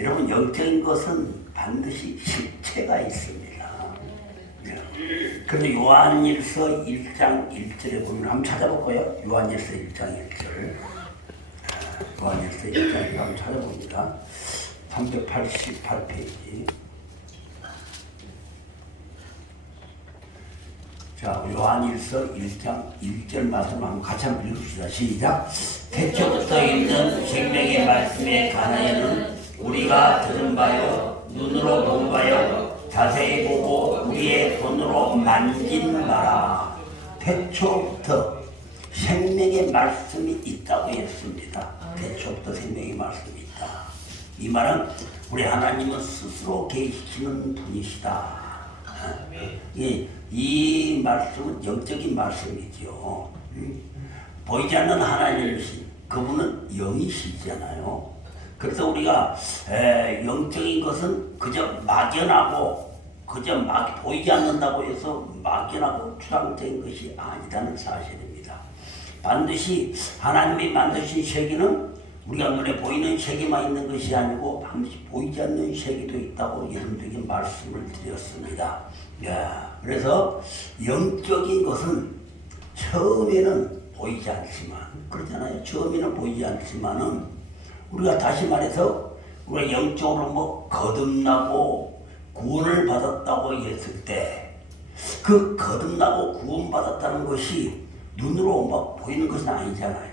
여러분, 영적인 것은 반드시 실체가 있습니다. 그런데 요한일서 1장 1절에 보면 한번 찾아볼까요? 요한일서 1장 1절. 요한일서 1장 1절 한번 찾아봅니다. 388페이지. 자, 요한일서 1장 1절 말씀 한번 같이 한번 읽읍시다. 시작. 태초부터 있는 생명의 말씀에 관하여는 우리가 들은 바요, 눈으로 본 바요, 자세히 보고 우리의 손으로 만진 바라. 태초부터 생명의 말씀이 있다고 했습니다. 태초부터 생명의 말씀이 있다. 이 말은 우리 하나님은 스스로 계시는 분이시다. 이 말씀은 영적인 말씀이죠. 보이지 않는 하나님이신 그분은 영이시잖아요. 그래서 우리가 영적인 것은 그저 막연하고 그저 보이지 않는다고 해서 막연하고 추상적인 것이 아니다는 사실입니다. 반드시 하나님이 만드신 세계는 우리가 눈에 보이는 세계만 있는 것이 아니고 반드시 보이지 않는 세계도 있다고 여러분들에게 말씀을 드렸습니다. 그래서 영적인 것은 처음에는 보이지 않지만, 그렇잖아요. 처음에는 보이지 않지만은 우리가 다시 말해서 우리가 영적으로 거듭나고 구원을 받았다고 했을 때 그 거듭나고 구원받았다는 것이 눈으로 보이는 것은 아니잖아요.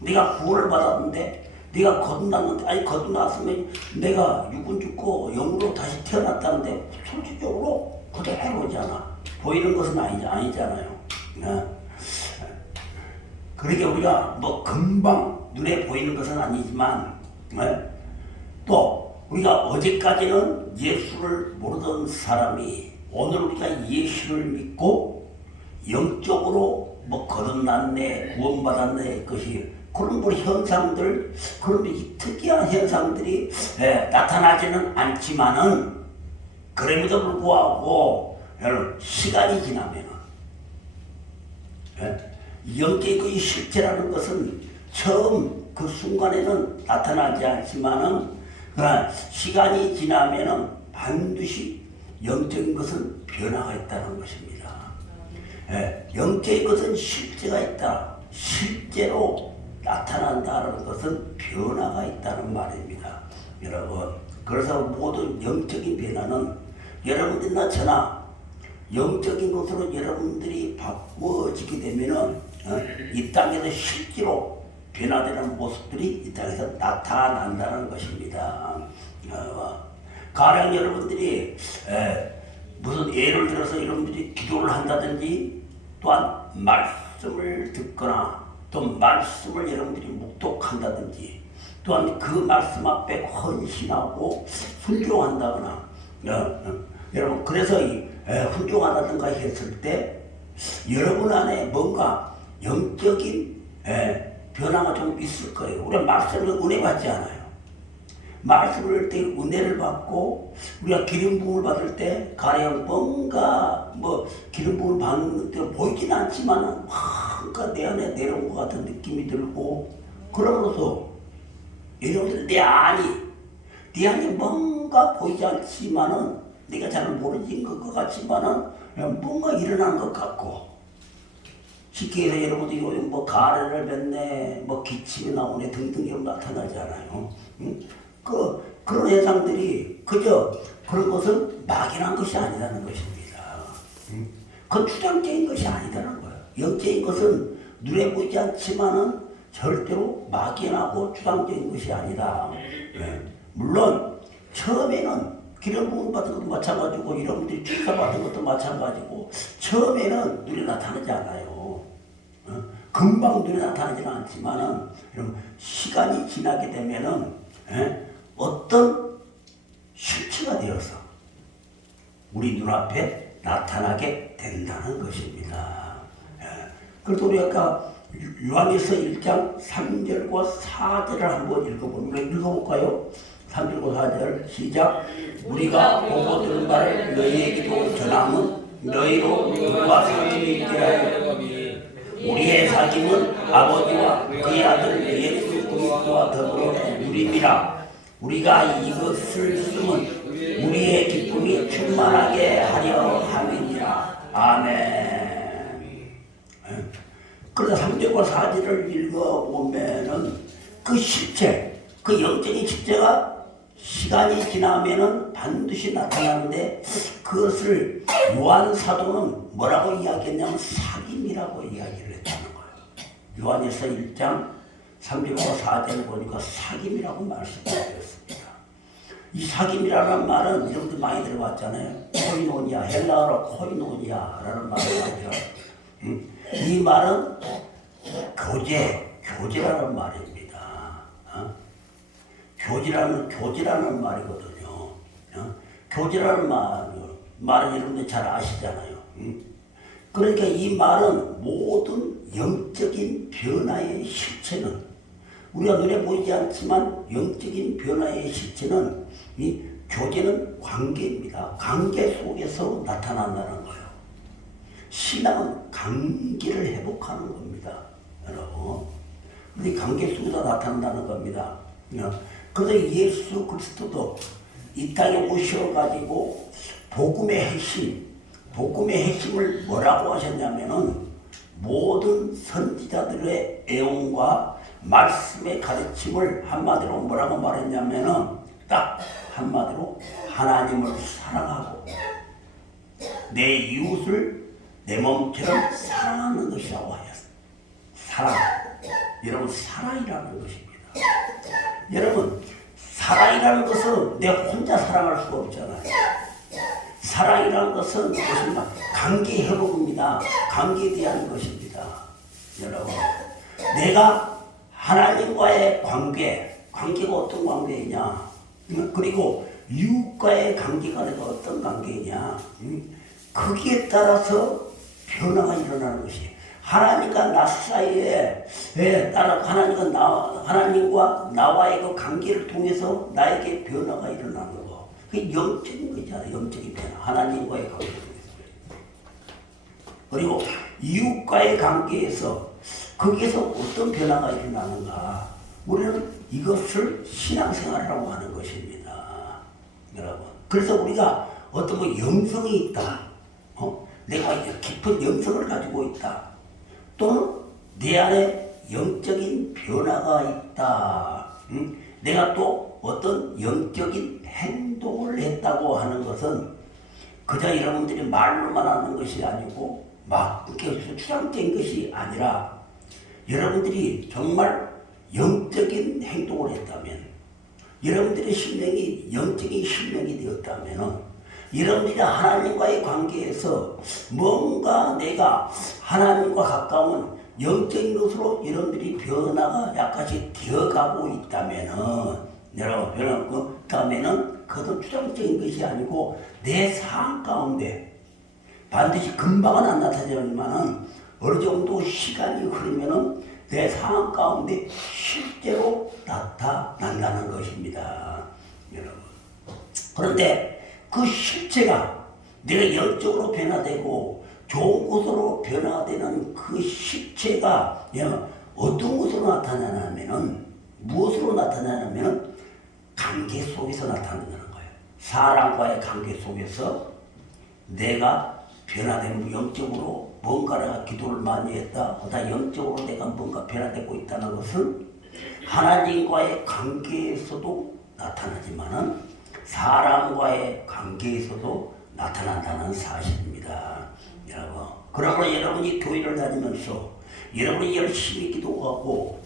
네가 구원을 받았는데 네가 거듭났는데, 아니 거듭났으면 내가 육은 죽고 영으로 다시 태어났다는데 솔직적으로 그대로잖아. 보이는 것은 아니잖아요. 그러니까 우리가 금방 눈에 보이는 것은 아니지만 또 우리가 어제까지는 예수를 모르던 사람이 오늘 우리가 예수를 믿고 영적으로 거듭났네, 구원받았네, 것이 그런 현상들, 그런 특이한 현상들이 나타나지는 않지만은 그럼에도 불구하고 시간이 지나면은 영적인 것이 실체라는 것은 처음 그 순간에는 나타나지 않지만은 시간이 지나면은 반드시 영적인 것은 변화가 있다는 것입니다. 영적인 것은 실제가 있다. 실제로 나타난다는 것은 변화가 있다는 말입니다. 여러분, 그래서 모든 영적인 변화는 여러분들이나 저나 영적인 것으로 여러분들이 바꾸어지게 되면은 이 땅에서 실제로 변화되는 모습들이 이 땅에서 나타난다는 것입니다. 가령 여러분들이 무슨 예를 들어서 여러분들이 기도를 한다든지 또한 말씀을 듣거나 또 말씀을 여러분들이 묵독한다든지 또한 그 말씀 앞에 헌신하고 순종한다거나 여러분 그래서 순종하다든가 했을 때 여러분 안에 뭔가 영적인 변화가 좀 있을 거예요. 우리가 말씀을 은혜 받지 않아요. 말씀을 할 때 은혜를 받고 우리가 기름 부음을 받을 때 가령 뭔가 기름 부음을 받는 때 보이진 않지만은 뭔가 내 안에 내려온 것 같은 느낌이 들고 그러면서 여러분들 내 안이 뭔가 보이지 않지만은 내가 잘 모르는 것 같지만은 뭔가 일어난 것 같고 쉽게 해서 여러분들이 가래를 뱉네, 기침이 나오네 등등 이런 나타나잖아요. 그런 현상들이 그저 그런 것은 막연한 것이 아니라는 것입니다. 그건 추상적인 것이 아니라는 거예요. 영적인 것은 눈에 보이지 않지만은 절대로 막연하고 추상적인 것이 아니다. 물론 처음에는 기름 부음 받은 것도 마찬가지고 여러분들이 주사 받은 것도 마찬가지고 처음에는 눈에 나타나지 않아요. 금방 눈에 나타나지는 않지만은 시간이 지나게 되면은 어떤 실체가 되어서 우리 눈앞에 나타나게 된다는 것입니다. 그래서 우리 아까 요한일서 1장 3절과 4절을 한번 읽어볼까요? 3절과 4절 시작. 우리가 보고 들은 바를 너희에게도 전함은 너희로 우리와 사귐이 있게 하여 우리의 사귐은 아버지와 그의 아들 예수 그리스도와 더불어 누림이라. 우리가 이것을 쓰면 우리의 기쁨이 충만하게 하려 함이니라. 아멘. 그래서 3절과 4절을 읽어보면은 그 실체, 그 영적인 실체가 시간이 지나면은 반드시 나타나는데 그것을 요한 사도는 뭐라고 이야기했냐면 사귐이라고 이야기를 했다는 거예요. 요한일서 1장 3절과 4절을 보니까 사귐이라고 말씀드렸습니다. 이 사귐이라는 말은 여러분들 많이 들어봤잖아요. 코이노니아, 헬라어로 코이노니아라는 말을 하죠. 이 말은 교제라는 말입니다. 교제라는 말이거든요. 교제라는 말은 여러분들 잘 아시잖아요. 그러니까 이 말은 모든 영적인 변화의 실체는 우리가 눈에 보이지 않지만 영적인 변화의 실체는 이 교제는 관계입니다. 관계 속에서 나타난다는 거예요. 신앙은 관계를 회복하는 겁니다. 여러분. 이 관계 속에서 나타난다는 겁니다. 그래서 예수 그리스도도 이 땅에 오셔가지고 복음의 핵심을 뭐라고 하셨냐면은 모든 선지자들의 애용과 말씀의 가르침을 한마디로 뭐라고 말했냐면은 딱 한마디로 하나님을 사랑하고 내 이웃을 내 몸처럼 사랑하는 것이라고 하였어요. 사랑. 여러분 사랑이라는 것입니다. 여러분 사랑이라는 것은 내 혼자 사랑할 수가 없잖아요. 사랑이라는 것은 무엇입니까? 관계 회복입니다. 관계에 대한 것입니다. 여러분 내가 하나님과의 관계가 어떤 관계이냐, 그리고 이웃과의 관계가 내가 어떤 관계이냐, 거기에 따라서 변화가 일어나는 것이 하나님과 나 사이에 따라 하나님과 나와의 그 관계를 통해서 나에게 변화가 일어나는 거. 그게 영적인 거잖아요. 영적인 변화. 하나님과의 관계 속에서. 그리고 이웃과의 관계에서 거기에서 어떤 변화가 일어나는가. 우리는 이것을 신앙생활이라고 하는 것입니다. 여러분. 그래서 우리가 어떤 뭐 영성이 있다. 내가 깊은 영성을 가지고 있다. 또는 내 안에 영적인 변화가 있다. 내가 또 어떤 영적인 행동을 했다고 하는 것은 그저 여러분들이 말로만 하는 것이 아니고 막 이렇게 추상적인 것이 아니라 여러분들이 정말 영적인 행동을 했다면, 여러분들의 심령이 영적인 심령이 되었다면, 여러분들이 하나님과의 관계에서 뭔가 내가 하나님과 가까운 영적인 것으로 여러분들이 변화가 약간씩 되어가고 있다면은, 여러분 변화가 있다면은 그것은 추상적인 것이 아니고 내 삶 가운데 반드시 금방은 안 나타나지만은 어느 정도 시간이 흐르면은 내 상황 가운데 실제로 나타난다는 것입니다. 여러분. 그런데 그 실체가 내가 영적으로 변화되고 좋은 것으로 변화되는 그 실체가 어떤 것으로 나타나냐면은 무엇으로 나타나냐면은 관계 속에서 나타난다는 거예요. 사람과의 관계 속에서 내가 변화된 영적으로 뭔가 내가 기도를 많이 했다. 그다음 영적으로 내가 뭔가 변화되고 있다는 것은 하나님과의 관계에서도 나타나지만은 사람과의 관계에서도 나타난다는 사실입니다. 여러분. 그러므로 여러분이 교회를 다니면서 여러분이 열심히 기도하고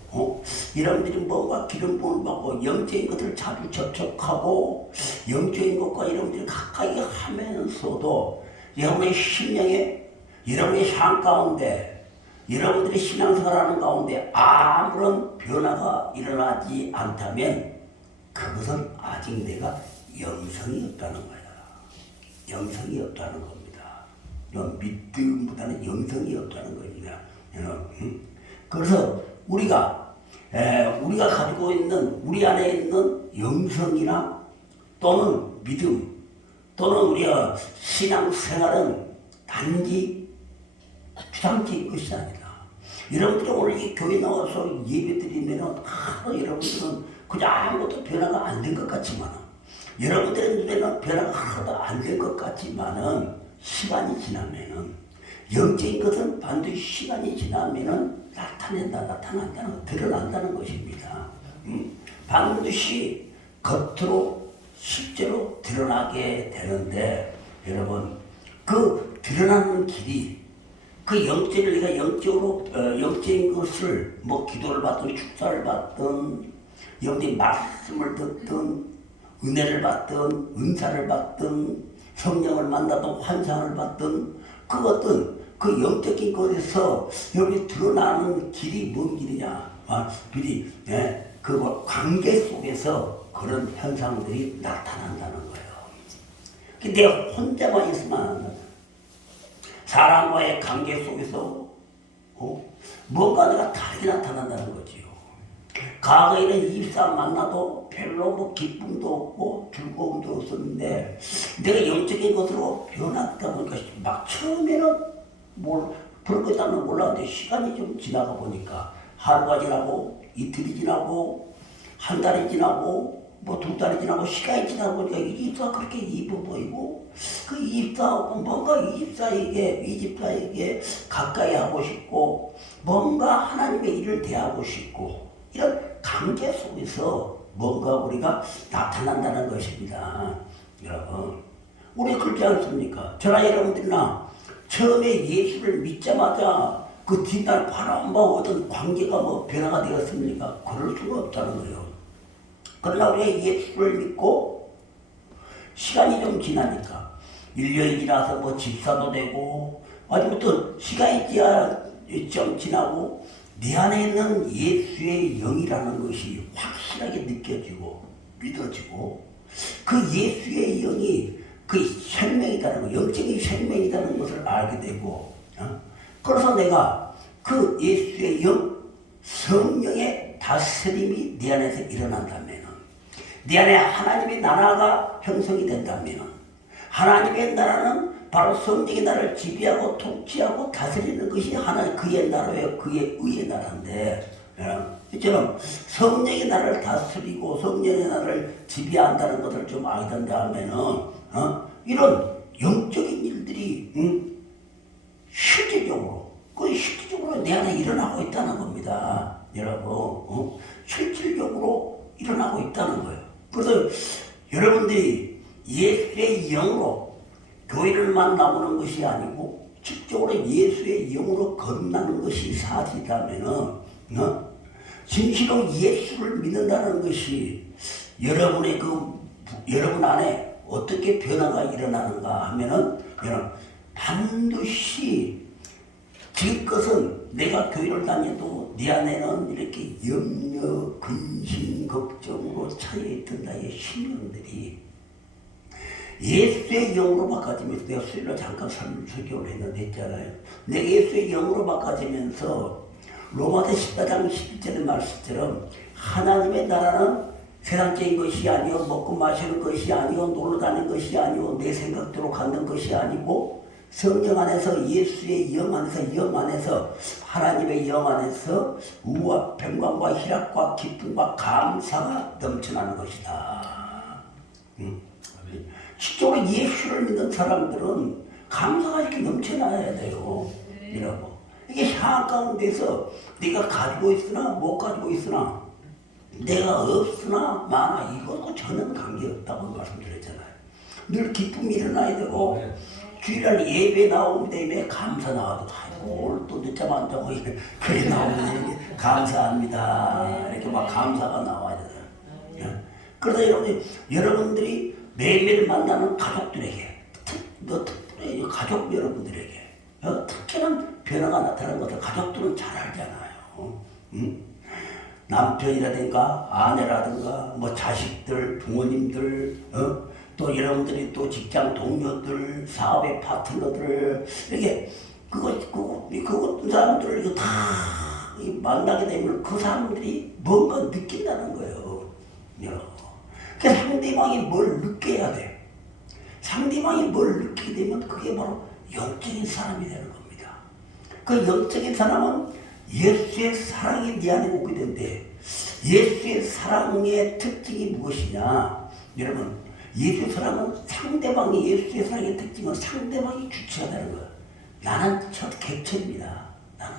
여러분들이 뭔가 기름 부음을 받고 영적인 것을 자주 접촉하고 영적인 것과 여러분들이 가까이 하면서도 여러분의 심령에 여러분의 삶 가운데 여러분들이 신앙생활하는 가운데 아무런 변화가 일어나지 않다면 그것은 아직 내가 영성이 없다는 거야. 영성이 없다는 겁니다. 믿음보다는 영성이 없다는 겁니다. 그래서 우리가 가지고 있는 우리 안에 있는 영성이나 또는 믿음 또는 우리가 신앙생활은 단지 추상적인 것이 아니다. 여러분들이 오늘 이 교회 나와서 예배 드리면은 여러분들은 그냥 아무것도 변화가 안 된 것 같지만은, 여러분들의 눈에는 변화가 하나도 안 된 것 같지만은, 시간이 지나면은, 영적인 것은 반드시 시간이 지나면은 나타난다는 것, 드러난다는 것입니다. 반드시 겉으로 실제로 드러나게 되는데, 여러분, 그 드러나는 길이, 그 영적을 내가 영적으로 영적인 것을 뭐 기도를 받든 축사를 받든 영적인 말씀을 듣든 은혜를 받든 은사를 받든 성령을 만나든 환상을 받든 그 어떤 그 영적인 것에서 여기 드러나는 길이 뭔 길이냐? 길이 그 관계 속에서 그런 현상들이 나타난다는 거예요. 내가 혼자만 있으면 안 된다. 사람과의 관계 속에서 뭔가 내가 다르게 나타난다는 거지요. 과거에는 이웃사람 만나도 별로 뭐 기쁨도 없고 즐거움도 없었는데 내가 영적인 것으로 변하다 보니까 막 처음에는 그런 것 때문에 몰랐는데 시간이 좀 지나가 보니까 하루가 지나고 이틀이 지나고 한 달이 지나고 뭐 두 달이 지나고 시간이 지나고 보니까 이 집사가 그렇게 이뻐 보이고 그 집사하고 뭔가 이 집사에게 가까이 하고 싶고 뭔가 하나님의 일을 대하고 싶고 이런 관계 속에서 뭔가 우리가 나타난다는 것입니다. 여러분, 우리 그렇지 않습니까? 저나 여러분들이나 처음에 예수를 믿자마자 그 뒷날 바로 뭐 어떤 관계가 뭐 변화가 되었습니까? 그럴 수가 없다는 거예요. 그러나 우리가 예수를 믿고 시간이 좀 지나니까 1년이 지나서 뭐 집사도 되고 아니부터 시간이 좀 지나고 내 안에 있는 예수의 영이라는 것이 확실하게 느껴지고 믿어지고 그 예수의 영이 그 생명이라는 거, 영적인 생명이라는 것을 알게 되고 그래서 내가 그 예수의 영, 성령의 다스림이 내 안에서 일어난다면 내 안에 하나님의 나라가 형성이 된다면 하나님의 나라는 바로 성령의 나라를 지배하고 통치하고 다스리는 것이 하나님 그의 나라예요. 그의 의의 나라인데 이처럼 성령의 나라를 다스리고 성령의 나라를 지배한다는 것을 좀 알게 된다면은 이런 영적인 일들이 실질적으로 내 안에 일어나고 있다는 겁니다. 여러분 실질적으로 일어나고 있다는 거예요. 그래서 여러분들이 예수의 영으로 교회를 만나보는 것이 아니고 직접적으로 예수의 영으로 거듭나는 것이 사실이라면은 진실로 예수를 믿는다는 것이 여러분 안에 어떻게 변화가 일어나는가 하면은 반드시 지금것은 내가 교회를 다녀도 내 안에는 이렇게 염려, 근심, 걱정으로 차여있던 나의 심령들이 예수의 영으로 바꿔지면서 내가 수요일날 잠깐 설교를 했잖아요. 내가 예수의 영으로 바꿔지면서 로마서 14장 11절의 말씀처럼 하나님의 나라는 세상적인 것이 아니요 먹고 마시는 것이 아니요 놀러 다니는 것이 아니요 내 생각대로 갖는 것이 아니고 성령 안에서 예수의 영 안에서 하나님의 영 안에서 우와 평강과 희락과 기쁨과 감사가 넘쳐나는 것이다. 실제로 예수를 믿는 사람들은 감사가 이렇게 넘쳐나야 돼요. 이러고 이게 상황 가운데서 내가 가지고 있으나 못 가지고 있으나 내가 없으나 많아 이것과 전혀 관계없다고 말씀드렸잖아요. 늘 기쁨이 일어나야 되고 주일날 예배 나오면 되면 감사 나와도 오늘 또 늦잠 안 자고 그래 나오면 감사합니다. 이렇게 막 감사가 나와야 되잖아요. 그래서 여러분들이 매일매일 만나는 가족들에게 특별히 가족 여러분들에게 특별한 변화가 나타나는 것을 가족들은 잘 알잖아요. 남편이라든가 아내라든가 뭐 자식들 부모님들 또 여러분들이 또 직장 동료들 사업의 파트너들 이렇게 그 사람들을 이거 다 만나게 되면 그 사람들이 뭔가 느낀다는 거예요. 그 상대방이 뭘 느껴야 돼. 상대방이 뭘 느끼게 되면 그게 바로 영적인 사람이 되는 겁니다. 그 영적인 사람은 예수의 사랑이 네 안에 오게 된대. 예수의 사랑의 특징이 무엇이냐? 여러분, 예수의 사랑은 상대방이, 예수의 사랑의 특징은 상대방이 주체가 되는 거예요. 나는 첫 객체입니다. 나는.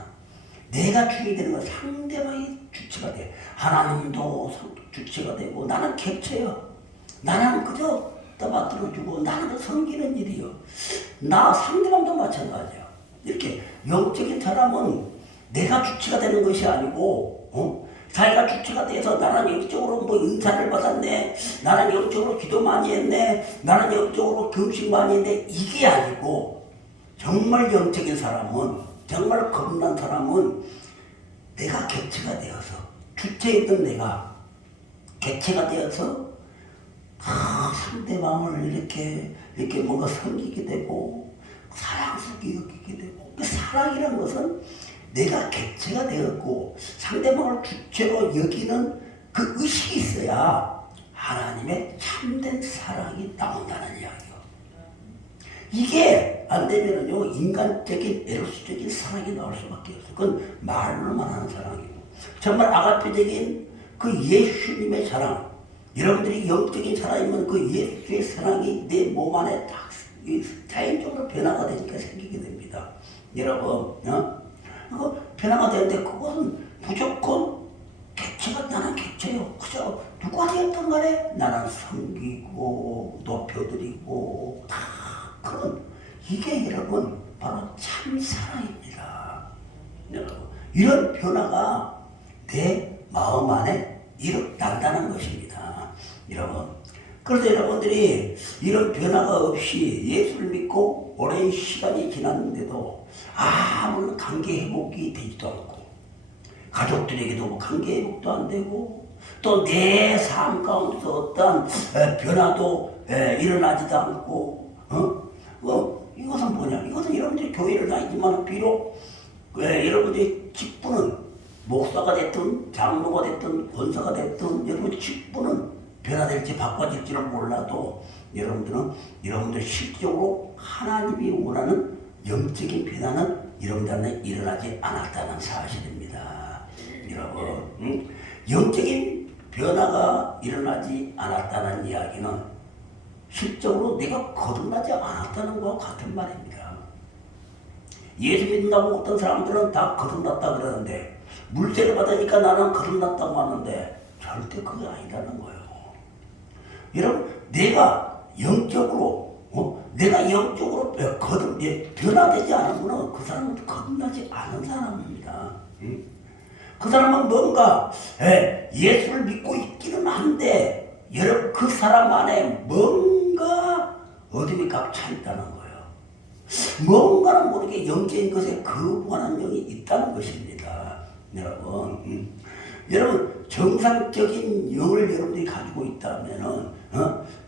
내가 주인이 되는 건 상대방이 주체가 돼. 하나님도 주체가 되고, 나는 객체요. 나는 그저 떠받들어주고, 나는 섬기는 일이요. 나 상대방도 마찬가지야. 이렇게 영적인 사람은 내가 주체가 되는 것이 아니고, 자기가 주체가 돼서 나는 영적으로 뭐 은사를 받았네, 나는 영적으로 기도 많이 했네, 나는 영적으로 금식 많이 했네, 이게 아니고, 정말 영적인 사람은, 정말 거듭난 사람은 내가 객체가 되어서, 주체였던 내가 객체가 되어서 상대방을 이렇게 뭔가 섬기게 되고, 사랑스럽게 여기게 되고, 그 사랑이라는 것은 내가 객체가 되었고 상대방을 주체로 여기는 그 의식이 있어야 하나님의 참된 사랑이 나온다는 이야기요. 이게 안 되면은요, 인간적인 에로스적인 사랑이 나올 수밖에 없어요. 그건 말로만 하는 사랑이고, 정말 아가페적인 그 예수님의 사랑, 여러분들이 영적인 사랑이면 그 예수의 사랑이 내 몸 안에 딱 자연적으로 변화가 되니까 생기게 됩니다. 여러분, 그 변화가 되는데 그것은 무조건 객체가, 나는 객체요. 그저 누가 되었던 간에 나는 섬기고 높여드리고 다 그런, 이게 여러분 바로 참사랑입니다. 여러분, 이런 변화가 내 마음 안에 일어난다는 것입니다. 여러분, 그래서 여러분들이 이런 변화가 없이 예수를 믿고 오랜 시간이 지났는데도 아무런 관계 회복이 되지도 않고, 가족들에게도 관계 회복도 안 되고, 또 내 삶 가운데서 어떤 변화도 일어나지도 않고, 이것은 뭐냐? 이것은 여러분들이 교회를 다니지만 비록 여러분들의 직분은 목사가 됐든 장로가 됐든 권사가 됐든 여러분 직분은 변화될지 바꿔질지는 몰라도 여러분들 실질적으로 하나님이 원하는 영적인 변화는 여러분들한테 일어나지 않았다는 사실입니다. 여러분, 영적인 변화가 일어나지 않았다는 이야기는 실적으로 내가 거듭나지 않았다는 것과 같은 말입니다. 예수 믿는다고 어떤 사람들은 다 거듭났다 그러는데, 물세를 받으니까 나는 거듭났다고 하는데 절대 그게 아니라는 거예요. 여러분, 내가 영적으로 변화되지 않으면 그 사람은 거듭나지 않은 사람입니다. 그 사람은 뭔가 예수를 믿고 있기는 한데, 여러분 그 사람 안에 뭔가 어둠이 꽉 차 있다는 거예요. 뭔가는 모르게 영적인 것에 거부하는 영이 있다는 것입니다. 여러분 정상적인 영을 여러분들이 가지고 있다면은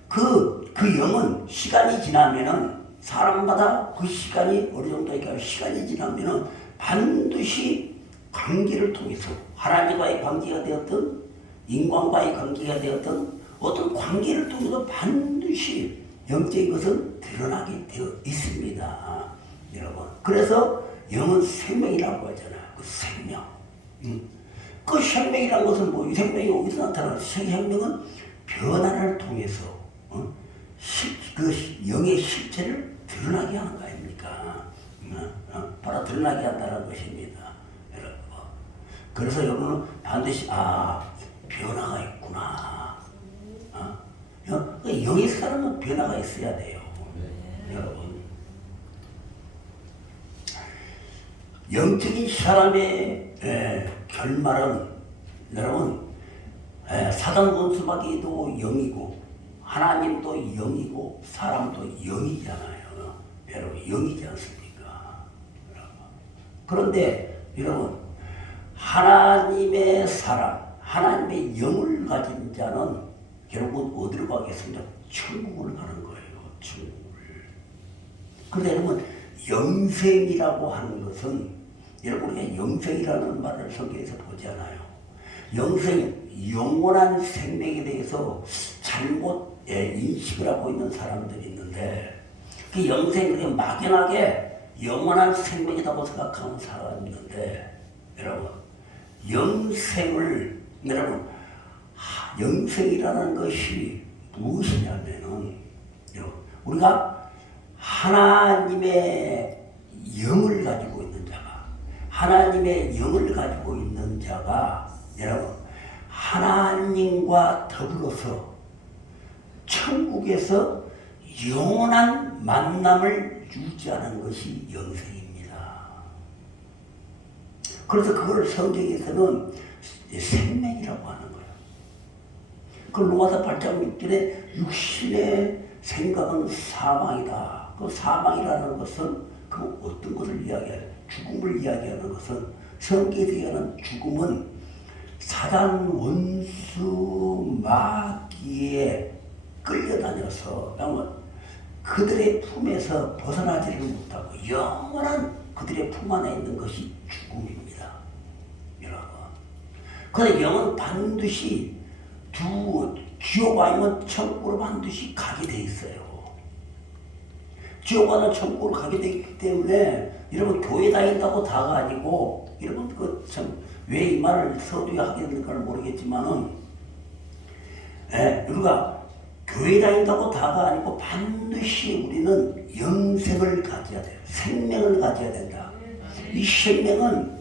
그 영은 시간이 지나면은, 사람마다 그 시간이 어느 정도니까 시간이 지나면은 반드시 관계를 통해서, 하나님과의 관계가 되었든 인간과의 관계가 되었든 어떤 관계를 통해서 반드시 영적인 것은 드러나게 되어 있습니다. 여러분, 그래서 영은 생명이라고 하잖아요. 그 생명. 그 생명이라는 것은 뭐, 생명이 어디서 나타나는, 생명은 변화를 통해서 그 영의 실체를 드러나게 하는 거 아닙니까? 바로 드러나게 한다는 것입니다. 여러분, 그래서 여러분은 반드시 변화가 있구나. 영의 사람은 변화가 있어야 돼요. 여러분, 영적인 사람의 결말은, 여러분, 사단 원수마귀도 영이고 하나님도 영이고 사람도 영이잖아요. 여러분, 영이지 않습니까? 그런데 여러분, 하나님의 사람, 하나님의 영을 가진 자는 여러분 어디로 가겠습니까? 천국을 가는 거예요. 천국을. 그런데 여러분, 영생이라고 하는 것은, 여러분 우리가 영생이라는 말을 성경에서 보지 않아요. 영생, 영원한 생명에 대해서 잘못 인식을 하고 있는 사람들이 있는데, 그 영생을 막연하게 영원한 생명이라고 생각하는 사람이 있는데, 여러분 영생을 여러분, 영생이라는 것이 무엇이냐면은, 우리가 하나님의 영을 가지고 있는 자가, 하나님의 영을 가지고 있는 자가, 여러분, 하나님과 더불어서 천국에서 영원한 만남을 유지하는 것이 영생입니다. 그래서 그걸 성경에서는 생명이라고 하는 거예요. 그 로마서 8장 6절에 육신의 생각은 사망이다. 그 사망이라는 것은 그 어떤 것을 이야기해요? 죽음을 이야기하는 것은, 성경에서 얘기하는 죽음은 사단 원수 마귀에 끌려다녀서 그들의 품에서 벗어나지를 못하고 영원한 그들의 품 안에 있는 것이 죽음입니다. 여러분, 그런데 영은 반드시 지옥 아니면 천국으로 반드시 가게 돼 있어요. 지옥 아니면 천국으로 가게 돼 있기 때문에, 여러분, 교회 다닌다고 다가 아니고, 여러분, 왜 이 말을 서두에 하게 되는가를 모르겠지만은, 우리가 교회 다닌다고 다가 아니고 반드시 우리는 영생을 가져야 돼요. 생명을 가져야 된다. 이 생명은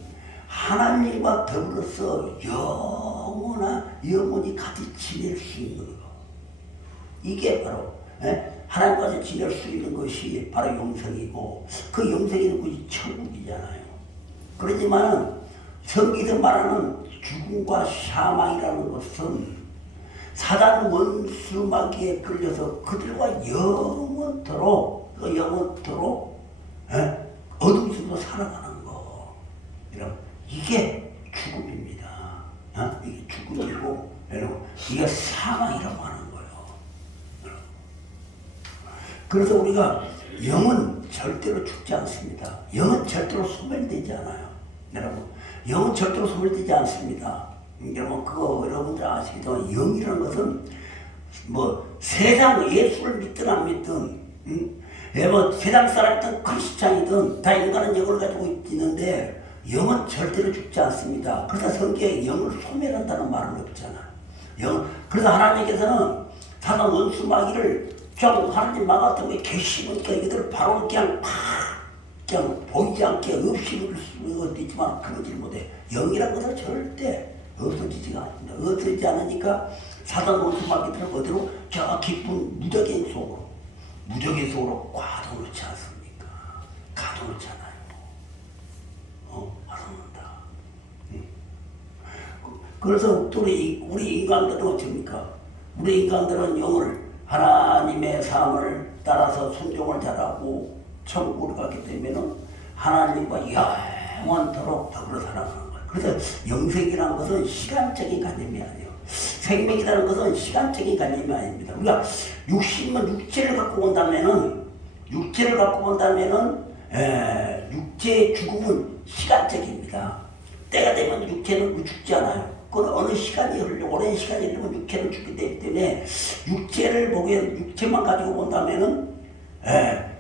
하나님과 더불어서 영원히 같이 지낼 수 있는 거. 이게 바로 하나님과 지낼 수 있는 것이 바로 영생이고, 그 영생이 있는 것이 천국이잖아요. 그렇지만 성경에서 말하는 죽음과 사망이라는 것은 사단 원수 마귀에 끌려서 그들과 영원토록 어둠 속으로 살아가는 거. 이게 죽음입니다. 이게 죽음이고, 이게 사망이라고 하는 거예요. 그래서 우리가 영은 절대로 죽지 않습니다. 영은 절대로 소멸되지 않아요. 여러분, 영은 절대로 소멸되지 않습니다. 여러분, 그거 여러분들 아시겠지만, 영이라는 것은 세상 예수를 믿든 안 믿든, 세상 사람이든 크리스찬이든 다 인간은 영을 가지고 있는데, 영은 절대로 죽지 않습니다. 그래서 성경에 영을 소멸한다는 말은 없잖아. 그래서 하나님께서는 사단 원수 마귀를 하나님 마 같은 게 계시니까 이들 바로 그냥 보이지 않게 없이 볼 수도 있지만 그러지 못해. 영이라는 것은 절대 없어지지가 않습니다. 없어지지 않으니까 사단 원수 마귀들은 어디로? 저 깊은 무적인 속으로 가둬놓지 않습니까? 가둬놓잖아요. 가둬놓는다. 그래서 우리 인간들은 어떻습니까? 우리 인간들은 영을 하나님의 삶을 따라서 순종을 잘하고 천국으로 갔기 때문에 하나님과 영원토록 더불어 살아가는 거예요. 그래서 영생이라는 것은 시간적인 개념이 아니에요. 생명이라는 것은 시간적인 개념이 아닙니다. 우리가 육체를 갖고 온다면은 육체의 죽음은 시간적입니다. 때가 되면 육체는 죽지 않아요. 그건 어느 시간이 오랜 시간이 흐르면 육체는 죽기 때문에 육체만 가지고 본다면은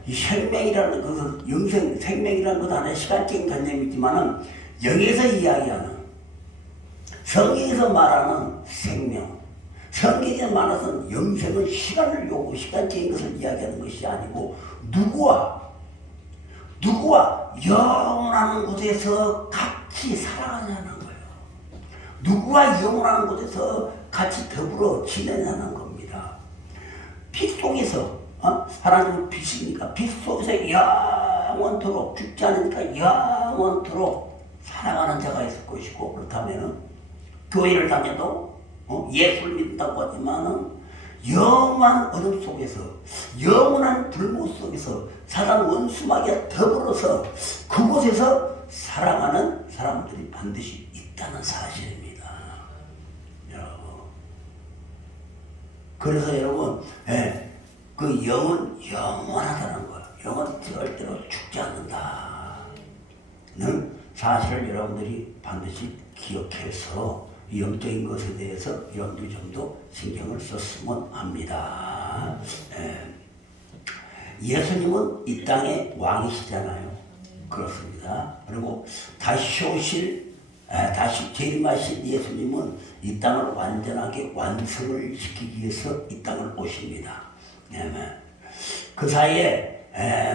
이 생명이라는 것은 생명이라는 것 안에 시간적인 개념이지만은 영에서 이야기하는 성경에서 말하는 생명, 성경에서 말하는 영생은 시간적인 것을 이야기하는 것이 아니고 누구와 영원한 곳에서 같이 살아가냐는 거예요. 누구와 영원한 곳에서 같이 더불어 지내냐는 겁니다. 빛 속에서 하나님은 빛이니까 빛 속에서 영원토록 죽지 않으니까 영원토록 살아가는 자가 있을 것이고, 그렇다면은 교회를 다녀도 예수를 믿는다고 하지만은 영원한 어둠 속에서 영원한 불못 속에서 사단 원수마귀와 더불어서 그곳에서 살아가는 사람들이 반드시 있다는 사실입니다. 여러분. 그래서 여러분, 그 영은 영원하다는 거예요. 영은 절대로 죽지 않는다는 사실을 여러분들이 반드시 기억해서 영적인 것에 대해서 여러분들이 좀 더 신경을 썼으면 합니다. 예수님은 이 땅의 왕이시잖아요. 그렇습니다. 그리고 다시 오실 다시 재림하신 예수님은 이 땅을 완전하게 완성을 시키기 위해서 이 땅을 오십니다. 그 사이에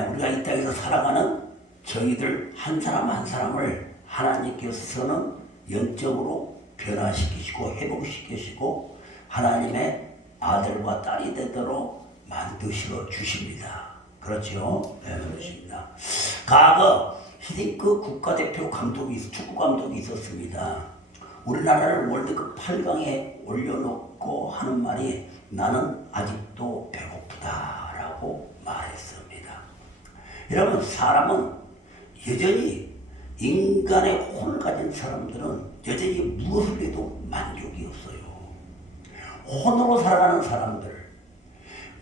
우리가 이 땅에서 살아가는 저희들 한 사람 한 사람을 하나님께서는 영적으로 변화시키시고 회복시키시고 하나님의 아들과 딸이 되도록 만드시러 주십니다. 그렇죠? 그렇습니다. 과거 히딩크 국가대표 감독이 축구 감독이 있었습니다. 우리나라를 월드컵 8강에 올려놓고 하는 말이 나는 아직도 배고프다라고 말했습니다. 여러분 사람은 여전히 인간의 혼을 가진 사람들은 여전히 무엇을 해도 만족이 없어요. 혼으로 살아가는 사람들,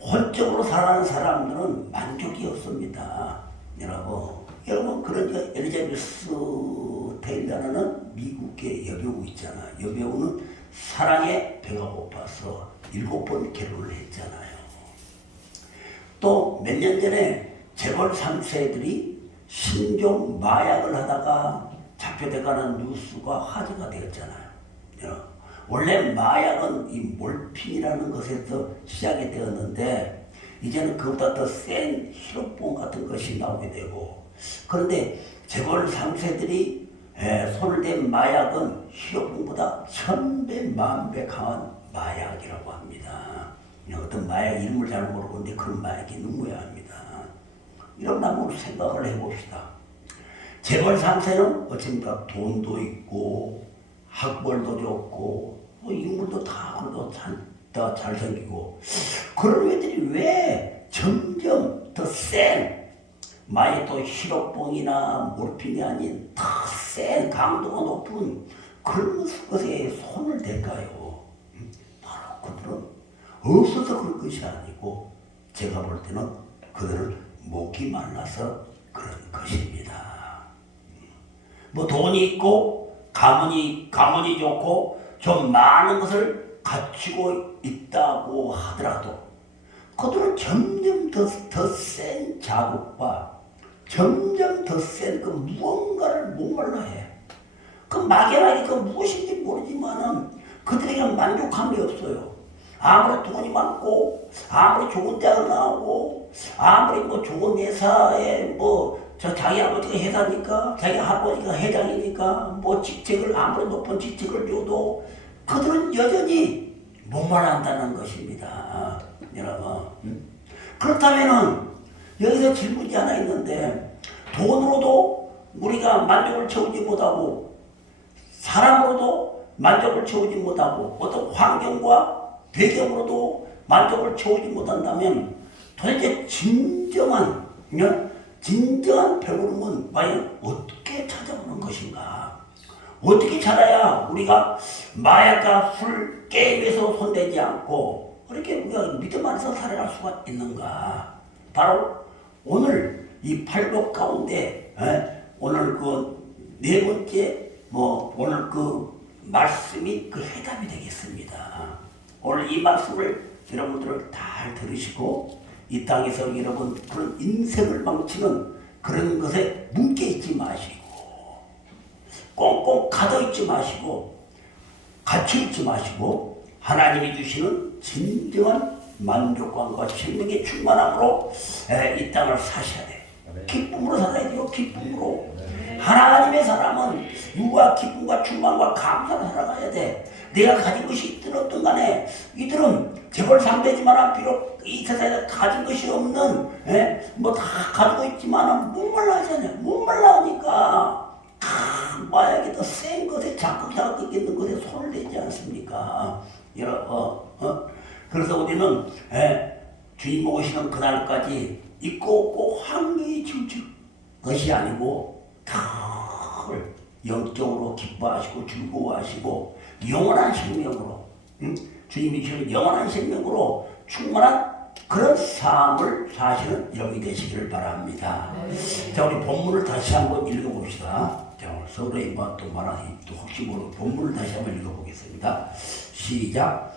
혼적으로 살아가는 사람들은 만족이 없습니다. 여러분 그런 엘리자베스 테일러라는 미국의 여배우 있잖아요. 여배우는 사랑에 배가 고파서 7번 결혼을 했잖아요. 또 몇 년 전에 재벌 3세들이 신종 마약을 하다가 잡혀들어가는 뉴스가 화제가 되었잖아요. 원래 마약은 이 몰핀이라는 것에서 시작이 되었는데 이제는 그보다 더 센 히로폰 같은 것이 나오게 되고, 그런데 재벌 3세들이 손을 댄 마약은 히로폰보다 1000배, 10,000배 강한 마약이라고 합니다. 어떤 마약 이름을 잘 모르는데 그런 마약이 있는 모양입니다. 이런 한번 생각을 해봅시다. 재벌 3세는 어쨌든 돈도 있고 학벌도 좋고 인물도 다 잘생기고, 그런 애들이 왜 점점 더 센 마약도 히로뽕이나 몰핀이 아닌 더 센 강도가 높은 그런 것에 손을 댈까요? 바로 그들은 없어서 그런 것이 아니고 제가 볼 때는 그들은 목이 말라서 그런 것입니다. 뭐 돈이 있고 가문이 좋고 좀 많은 것을 갖추고 있다고 하더라도 그들은 점점 더 센 자극과 점점 더 센 그 무언가를 목말라 해. 그 막연하게 그 무엇인지 모르지만은 그들에게 만족함이 없어요. 아무리 돈이 많고 아무리 좋은 대학을 나오고 아무리 뭐 좋은 회사에 자기 아버지가 회사니까 자기 아버지가 회장이니까 직책을 아무리 높은 직책을 줘도 그들은 여전히 목말한다는 것입니다. 여러분, 그렇다면은 여기서 질문이 하나 있는데, 돈으로도 우리가 만족을 채우지 못하고 사람으로도 만족을 채우지 못하고 어떤 환경과 배경으로도 만족을 채우지 못한다면 도대체 진정한 배부름은 과연 어떻게 찾아오는 것인가? 어떻게 찾아야 우리가 마약과 술, 게임에서 손대지 않고 그렇게 우리가 믿음 안에서 살아갈 수가 있는가? 바로 오늘 이 팔복 가운데 오늘 그 네 번째 오늘 그 말씀이 그 해답이 되겠습니다. 오늘 이 말씀을 여러분들 잘 들으시고 이 땅에서 여러분 그런 인생을 망치는 그런 것에 묶여 있지 마시고 꽁꽁 가둬 있지 마시고 갇혀 있지 마시고 하나님이 주시는 진정한 만족감과 생명의 충만함으로 이 땅을 사셔야 돼. 기쁨으로 살아야 돼요. 기쁨으로. 하나님의 사람은 누구와 기쁨과 충만과 감사로 살아가야 돼. 내가 가진 것이 있든 없든 간에 이들은 재벌 3대지만 비록 이 세상에 가진 것이 없는 다 가지고 있지만 목말라 하잖아요. 목말라 하니까 마약이 더 센 것에 자극 있는 것에 손을 대지 않습니까? 그래서 우리는 주님 오시는 그날까지 있고 없고 환경이 치우칠 것이 아니고 늘 영적으로 기뻐하시고 즐거워하시고 영원한 생명으로 주님이 주시는 영원한 생명으로 충만한 그런 삶을 사시는 여러분이 되시기를 바랍니다. 자, 우리 본문을 다시 한번 읽어봅시다. 자, 오늘 서울에 또 말하니 또 혹시 모르는 본문을 다시 한번 읽어보겠습니다. 시작.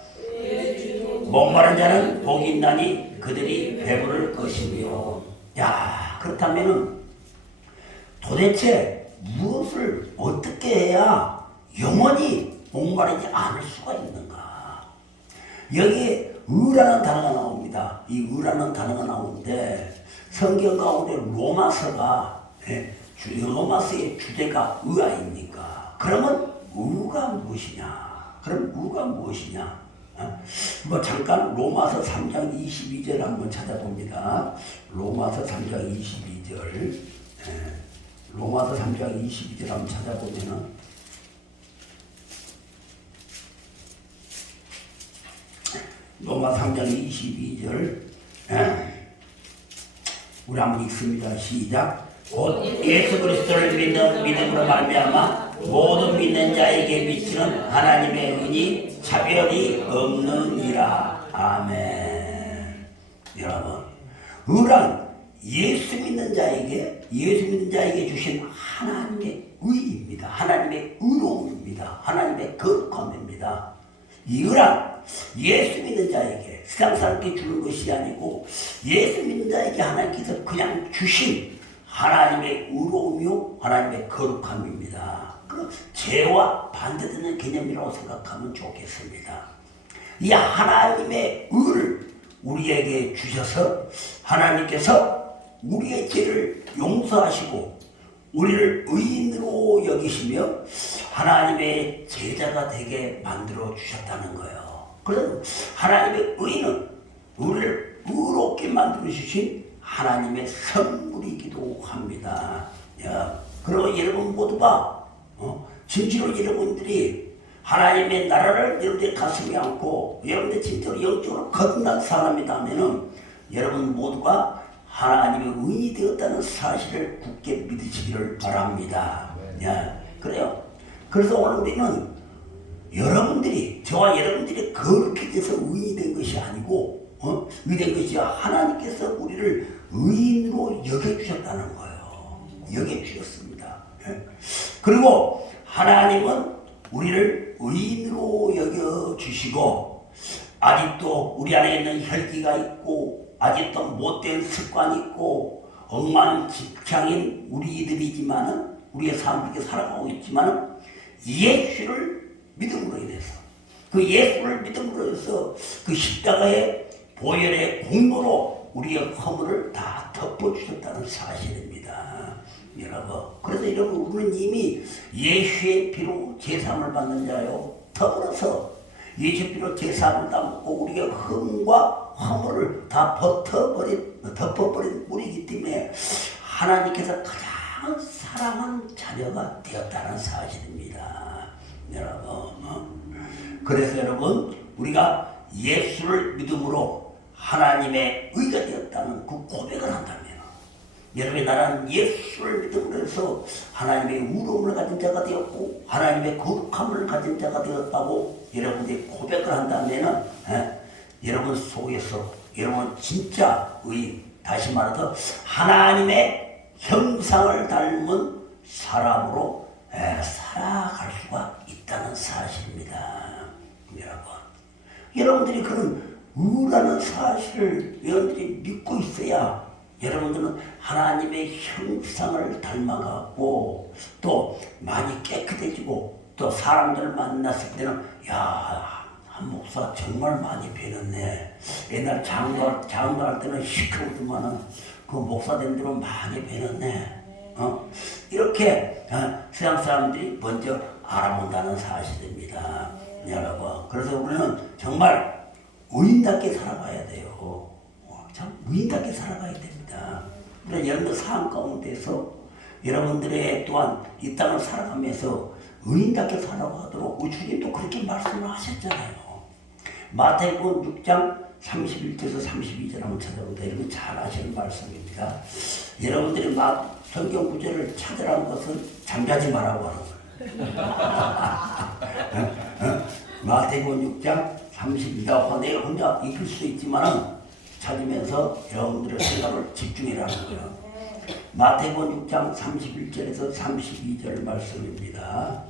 목마른 자는 복이 있나니 그들이 배부를 것이며. 야, 그렇다면은 도대체 무엇을 어떻게 해야 영원히 목마르지 않을 수가 있는가? 여기에 의라는 단어가 나옵니다. 이 의라는 단어가 나오는데 성경 가운데 로마서가 로마서의 주제가 의 아닙니까? 그러면 의가 무엇이냐? 그럼 의가 무엇이냐? 뭐 잠깐 로마서 3장 22절 한번 찾아봅니다. 로마서 3장 22절. 로마서 3장 22절 한번 찾아보면은 로마 3장 22절. 우리 한번 읽습니다. 시작. 곧 예수 그리스도를 믿는 믿음으로 말미암아 모든 믿는 자에게 미치는 하나님의 은이 차별이 없느니라. 아멘. 여러분, 의란 예수 믿는 자에게 주신 하나님의 의입니다. 하나님의 의로움입니다. 하나님의 거룩함입니다. 이 의란 예수 믿는 자에게 세상 사람께 주는 것이 아니고 예수 믿는 자에게 하나님께서 그냥 주신 하나님의 의로움이요 하나님의 거룩함입니다. 그 죄와 반대되는 개념이라고 생각하면 좋겠습니다. 이 하나님의 의를 우리에게 주셔서 하나님께서 우리의 죄를 용서하시고 우리를 의인으로 여기시며 하나님의 제자가 되게 만들어 주셨다는 거예요. 그래서 하나님의 의는 우리를 의롭게 만들어 주신 하나님의 선물이기도 합니다. 그리고 여러분 모두가 진짜로 여러분들이 하나님의 나라를 여러분들의 가슴에 안고 여러분들 진짜로 영적으로 거듭난 사람이라면 여러분 모두가 하나님의 의인이 되었다는 사실을 굳게 믿으시기를 바랍니다. 그래요. 그래서 오늘 우리는 여러분들이 저와 여러분들이 거룩해져서 의인이 된 것이 아니고 의된 것이 하나님께서 우리를 의인으로 여겨주셨다는 거예요. 여겨주셨습니다. 그리고 하나님은 우리를 의인으로 여겨주시고 아직도 우리 안에 있는 혈기가 있고 아직도 못된 습관이 있고 엉망진창인 우리들이지만은 우리의 삶을 이렇게 살아가고 있지만은 예수를 믿음으로 인해서 그 예수를 믿음으로 해서 그 십자가의 보혈의 공로로 우리의 허물을 다 덮어주셨다는 사실입니다. 여러분, 그래서 여러분 우리는 이미 예수의 피로 제사함을 받는 자요 더불어서 예수의 피로 제사함을 담고 우리의 흠과 허물을 다 덮어버린 우리이기 때문에 하나님께서 가장 사랑하는 자녀가 되었다는 사실입니다. 여러분, 그래서 여러분 우리가 예수를 믿음으로 하나님의 의가 되었다는 그 고백을 한다면 여러분이 나는 예수를 믿음으로 해서 하나님의 의로움을 가진 자가 되었고 하나님의 거룩함을 가진 자가 되었다고 여러분들이 고백을 한다면 여러분 속에서 여러분 진짜 의인, 다시 말해서 하나님의 형상을 닮은 사람으로 살아갈 수가 있다는 사실입니다. 여러분들이 그런 의라는 사실을 여러분들이 믿고 있어야 여러분들은 하나님의 형상을 닮아가고 또 많이 깨끗해지고 또 사람들을 만났을 때는 한 목사 정말 많이 변했네. 옛날 장로할 때는 시끄럽더만은 그 목사 된 대로 많이 변했네. 이렇게 세상 사람들이 먼저 알아본다는 사실입니다. 여러분, 그래서 우리는 정말 의인답게 살아가야 돼요. 참 의인답게 살아가야 됩니다. 그래서 여러분들 삶 가운데서 여러분들의 또한 이 땅을 살아가면서 의인답게 살아가도록 우리 주님도 그렇게 말씀을 하셨잖아요. 마태복음 6장 31절에서 32절 한번 찾아보다 여러분 잘 아시는 말씀입니다. 여러분들이 막 성경 구절을 찾으라는 것은 잠자지 말라고 하는 거예요. 마태복음 6장 32절 내가 혼자 읽을 수 있지만은 찾으면서 여러분들의 생각을 집중해라는 거예요. 마태복음 6장 31절에서 32절 말씀입니다.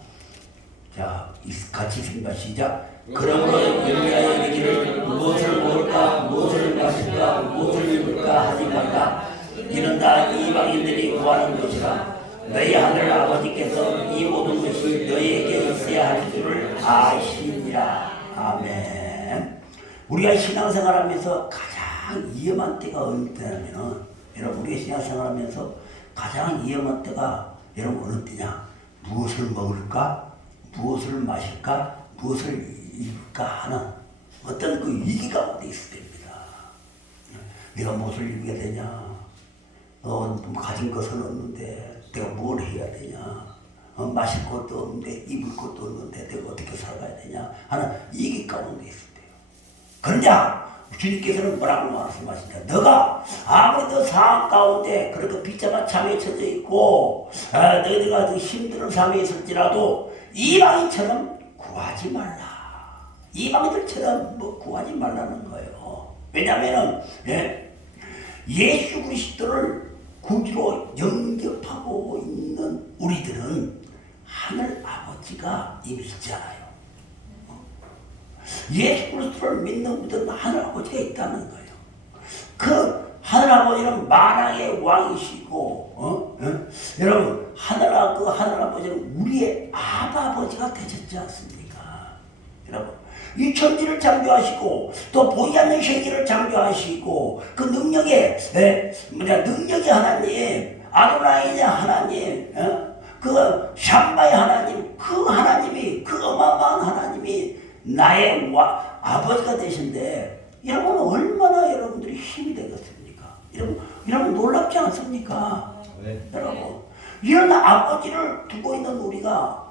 자, 같이 읽습니다. 시작. 그러므로 여호와의 이르기를 무엇을 먹을까 무엇을 마실까 무엇을 입을까 하지 말라. 이는 다 이방인들이 구하는 것이라. 너희 하늘 아버지께서 이 모든 것이 너희에게 있어야 할 줄을 아시니라. 아멘. 우리가 신앙생활하면서 가장 위험한 때가 어느 때냐면, 여러분, 우리가 신앙생활하면서 가장 위험한 때가 여러분 어느 때냐? 무엇을 먹을까? 무엇을 마실까? 무엇을 입을까 하는 어떤 그 위기 가운데 있을 때입니다. 내가 무엇을 입게 되냐? 가진 것은 없는데 내가 뭘 해야 되냐? 마실 것도 없는데 입을 것도 없는데 내가 어떻게 살아가야 되냐? 하는 위기 가운데 있을 때요. 그러냐? 주님께서는 뭐라고 말씀하시냐? 너가 아무리 너 상황 가운데 그렇게 비참한 참에 처져 있고 너희가 그 힘든 삶에 있을지라도 이방인처럼 구하지 말라. 이방인들처럼 구하지 말라는 거예요. 왜냐하면 예수 그리스도를 구주로 영접하고 있는 우리들은 하늘 아버지가 이미 있잖아요. 예수 그리스도를 믿는 우리들은 하늘 아버지가 있다는 거예요. 그 하늘 아버지는 만왕의 왕이시고, 여러분 하늘 아버지는 우리의 아버지가 되셨지 않습니까? 여러분 이 천지를 창조하시고 또 보이지 않는 세계를 창조하시고 그 능력의 능력의 하나님, 아도나이의 하나님, 그 샴바의 하나님, 그 하나님이, 그 어마어마한 하나님이 나의 아버지가 되신데, 여러분 얼마나 여러분들이 힘이 되겠습니까? 여러분 놀랍지 않습니까? 네. 여러분 이런 아버지를 두고 있는 우리가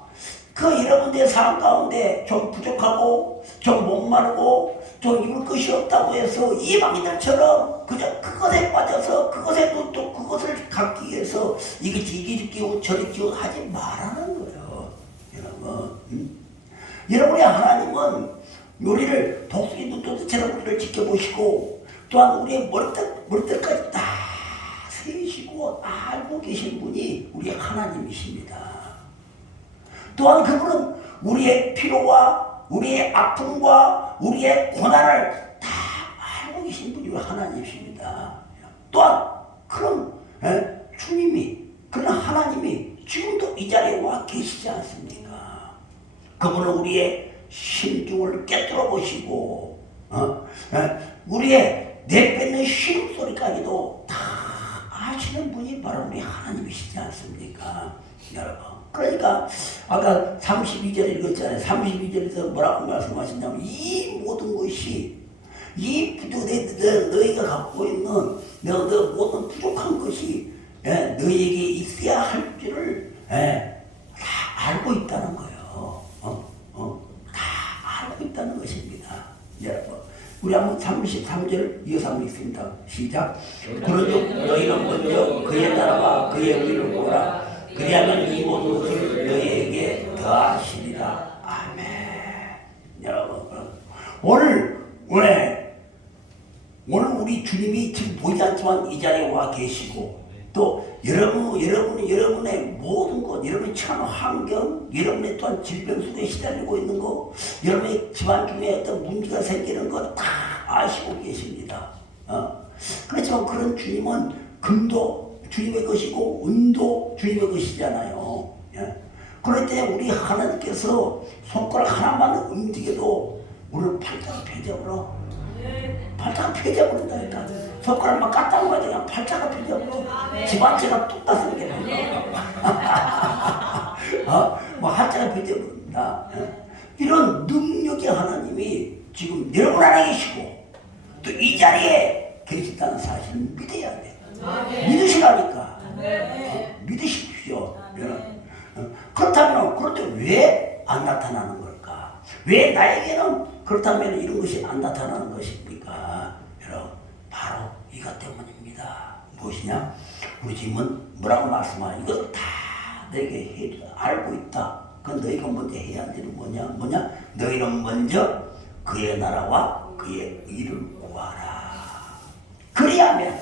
그 여러분들의 삶 가운데 좀 부족하고 좀 목마르고 좀 입을 것이 없다고 해서 이방인들처럼 그저 그것에 빠져서 그것에 또 그것을 갖기 위해서 이게 끼고 저리 끼고 하지 말라는 거예요. 여러분 여러분의 하나님은 우리를 독수리 눈동자처럼 우리를 지켜보시고 또한 우리의 머리털까지 다 세우시고 알고 계신 분이 우리 하나님이십니다. 또한 그분은 우리의 필요와 우리의 아픔과 우리의 고난을 다 알고 계신 분이 하나님이십니다. 또한 그런 주님이, 그런 하나님이 지금도 이 자리에 와 계시지 않습니까? 그분은 우리의 심중을 깨뜨려 보시고 우리의 내뱉는 신음소리까지도 다 아시는 분이 바로 우리 하나님이시지 않습니까? 여러분 그러니까 아까 32절 읽었잖아요. 32절에서 뭐라고 말씀하셨냐면 이 모든 것이 이 너희가 갖고 있는 너 모든 부족한 것이 너희에게 있어야 할 줄을 다 알고 있다는 거예요. 다 알고 있다는 것입니다. 여러분 우리 한번 33절 이어서 한번 읽습니다. 시작. 그러므로 너희는 먼저 그의 나라와 그의 의를 보라. 그리하면 이 모든 것을 너희에게 더하시리라. 아멘. 여러분 오늘 우리 주님이 지금 보이지 않지만 이 자리에 와 계시고 또 여러분의 모든 것, 여러분의 처한 환경, 여러분의 또한 질병 속에 시달리고 있는 것, 여러분의 집안 중에 어떤 문제가 생기는 것 다 아시고 계십니다. 그렇지만 그런 주님은 금도 주님의 것이고 은도 주님의 것이잖아요. 그럴 때 우리 하나님께서 손가락 하나만 움직여도 우리를 팔자가 펴져버려. 팔자가 펴져버린다니까. 손가락만 깠다고 해도 그냥 팔자가 펴져버려. 집안채가 뚝 따스는 게 뭐 팔자가 펴져버린다. 이런 능력의 하나님이 지금 여러분 안에 계시고 또 이 자리에 계시다는 사실을 믿어야 돼. 믿으시라니까. 믿으십시오. 그렇다면 그런데 왜 안 나타나는 걸까? 왜 나에게는 그렇다면 이런 것이 안 나타나는 것입니까? 여러분 바로 이것 때문입니다. 무엇이냐? 우리 주님은 뭐라고 말씀하냐? 이것을 다 너에게 알고 있다. 그건 너희가 먼저 해야 할 일은 뭐냐? 너희는 먼저 그의 나라와 그의 의를 구하라. 그리하면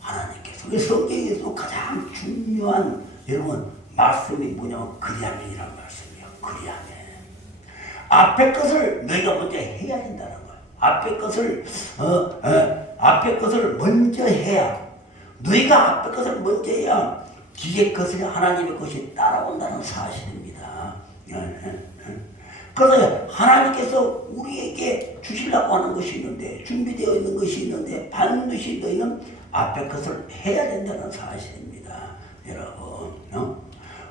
하나님께서 우리 성경에서 가장 중요한 여러분 말씀이 뭐냐면 그리하면이라는 말씀이에요. 그리하면 앞에 것을 너희가 먼저 해야 된다는 거예요. 앞에 것을 먼저 해야 너희가 앞에 것을 먼저 해야 기계 것이 하나님의 것이 따라온다는 사실입니다. 그래서 하나님께서 우리에게 주시려고 하는 것이 있는데, 준비되어 있는 것이 있는데 반드시 너희는 앞에 것을 해야 된다는 사실입니다. 여러분,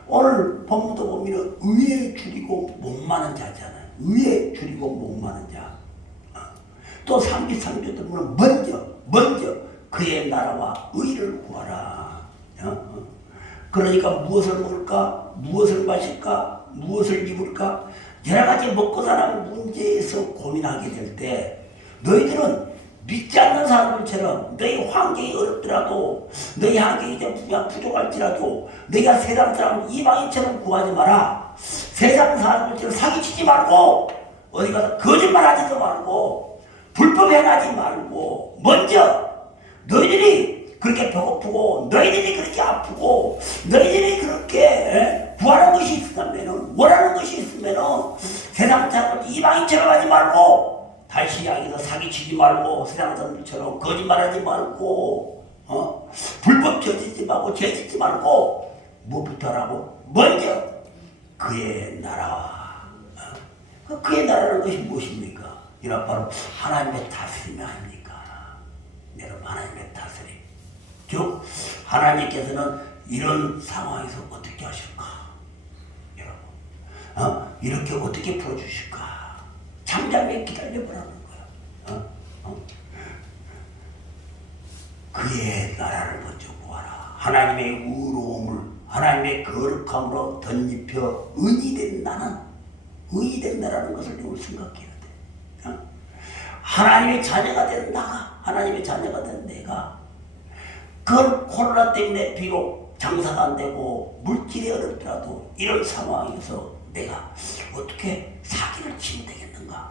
오늘 본문도 보면 의에 줄이고 목마른 자잖아요. 의에 줄이고 목마른 자. 또 33절도 보면 먼저 그의 나라와 의를 구하라. 그러니까 무엇을 먹을까, 무엇을 마실까, 무엇을 입을까, 여러 가지 먹고 사는 문제에서 고민하게 될 때 너희들은 믿지 않는 사람들처럼 너희 환경이 어렵더라도, 너희 환경이 부족할지라도 너희가 세상 사람 이방인처럼 구하지 마라. 세상 사람들처럼 사기치지 말고, 어디 가서 거짓말하지도 말고, 불법 행하지 말고, 먼저 너희들이 그렇게 배고프고, 너희들이 그렇게 아프고, 너희들이 그렇게 구하는 것이 있으면, 원하는 것이 있으면 세상 사람들 이방인처럼 하지 말고, 다시 여기서 사기치지 말고, 세상 사람들처럼 거짓말하지 말고, 불법 저지지 말고, 죄짓지 말고, 뭐부터 하라고? 먼저 그의 나라와, 그의 나라는 것이 무엇입니까? 이런 바로 하나님의 다스림이 아닙니까? 여러분, 하나님의 다스림. 즉 하나님께서는 이런 상황에서 어떻게 하실까? 여러분, 이렇게 어떻게 풀어주실까? 잠잠히 기다려보라는 거야. 그의 나라를 먼저 구하라. 하나님의 의로움을, 하나님의 거룩함으로 덧입혀 의인이 된 나는, 의인이 된다라는 것을 우리 생각해야 돼. 하나님의 자녀가 된 나가, 하나님의 자녀가 된 내가, 그건 코로나 때문에 비록 장사가 안 되고 물질이 어렵더라도 이런 상황에서 내가 어떻게 사기를 치면 되겠는가?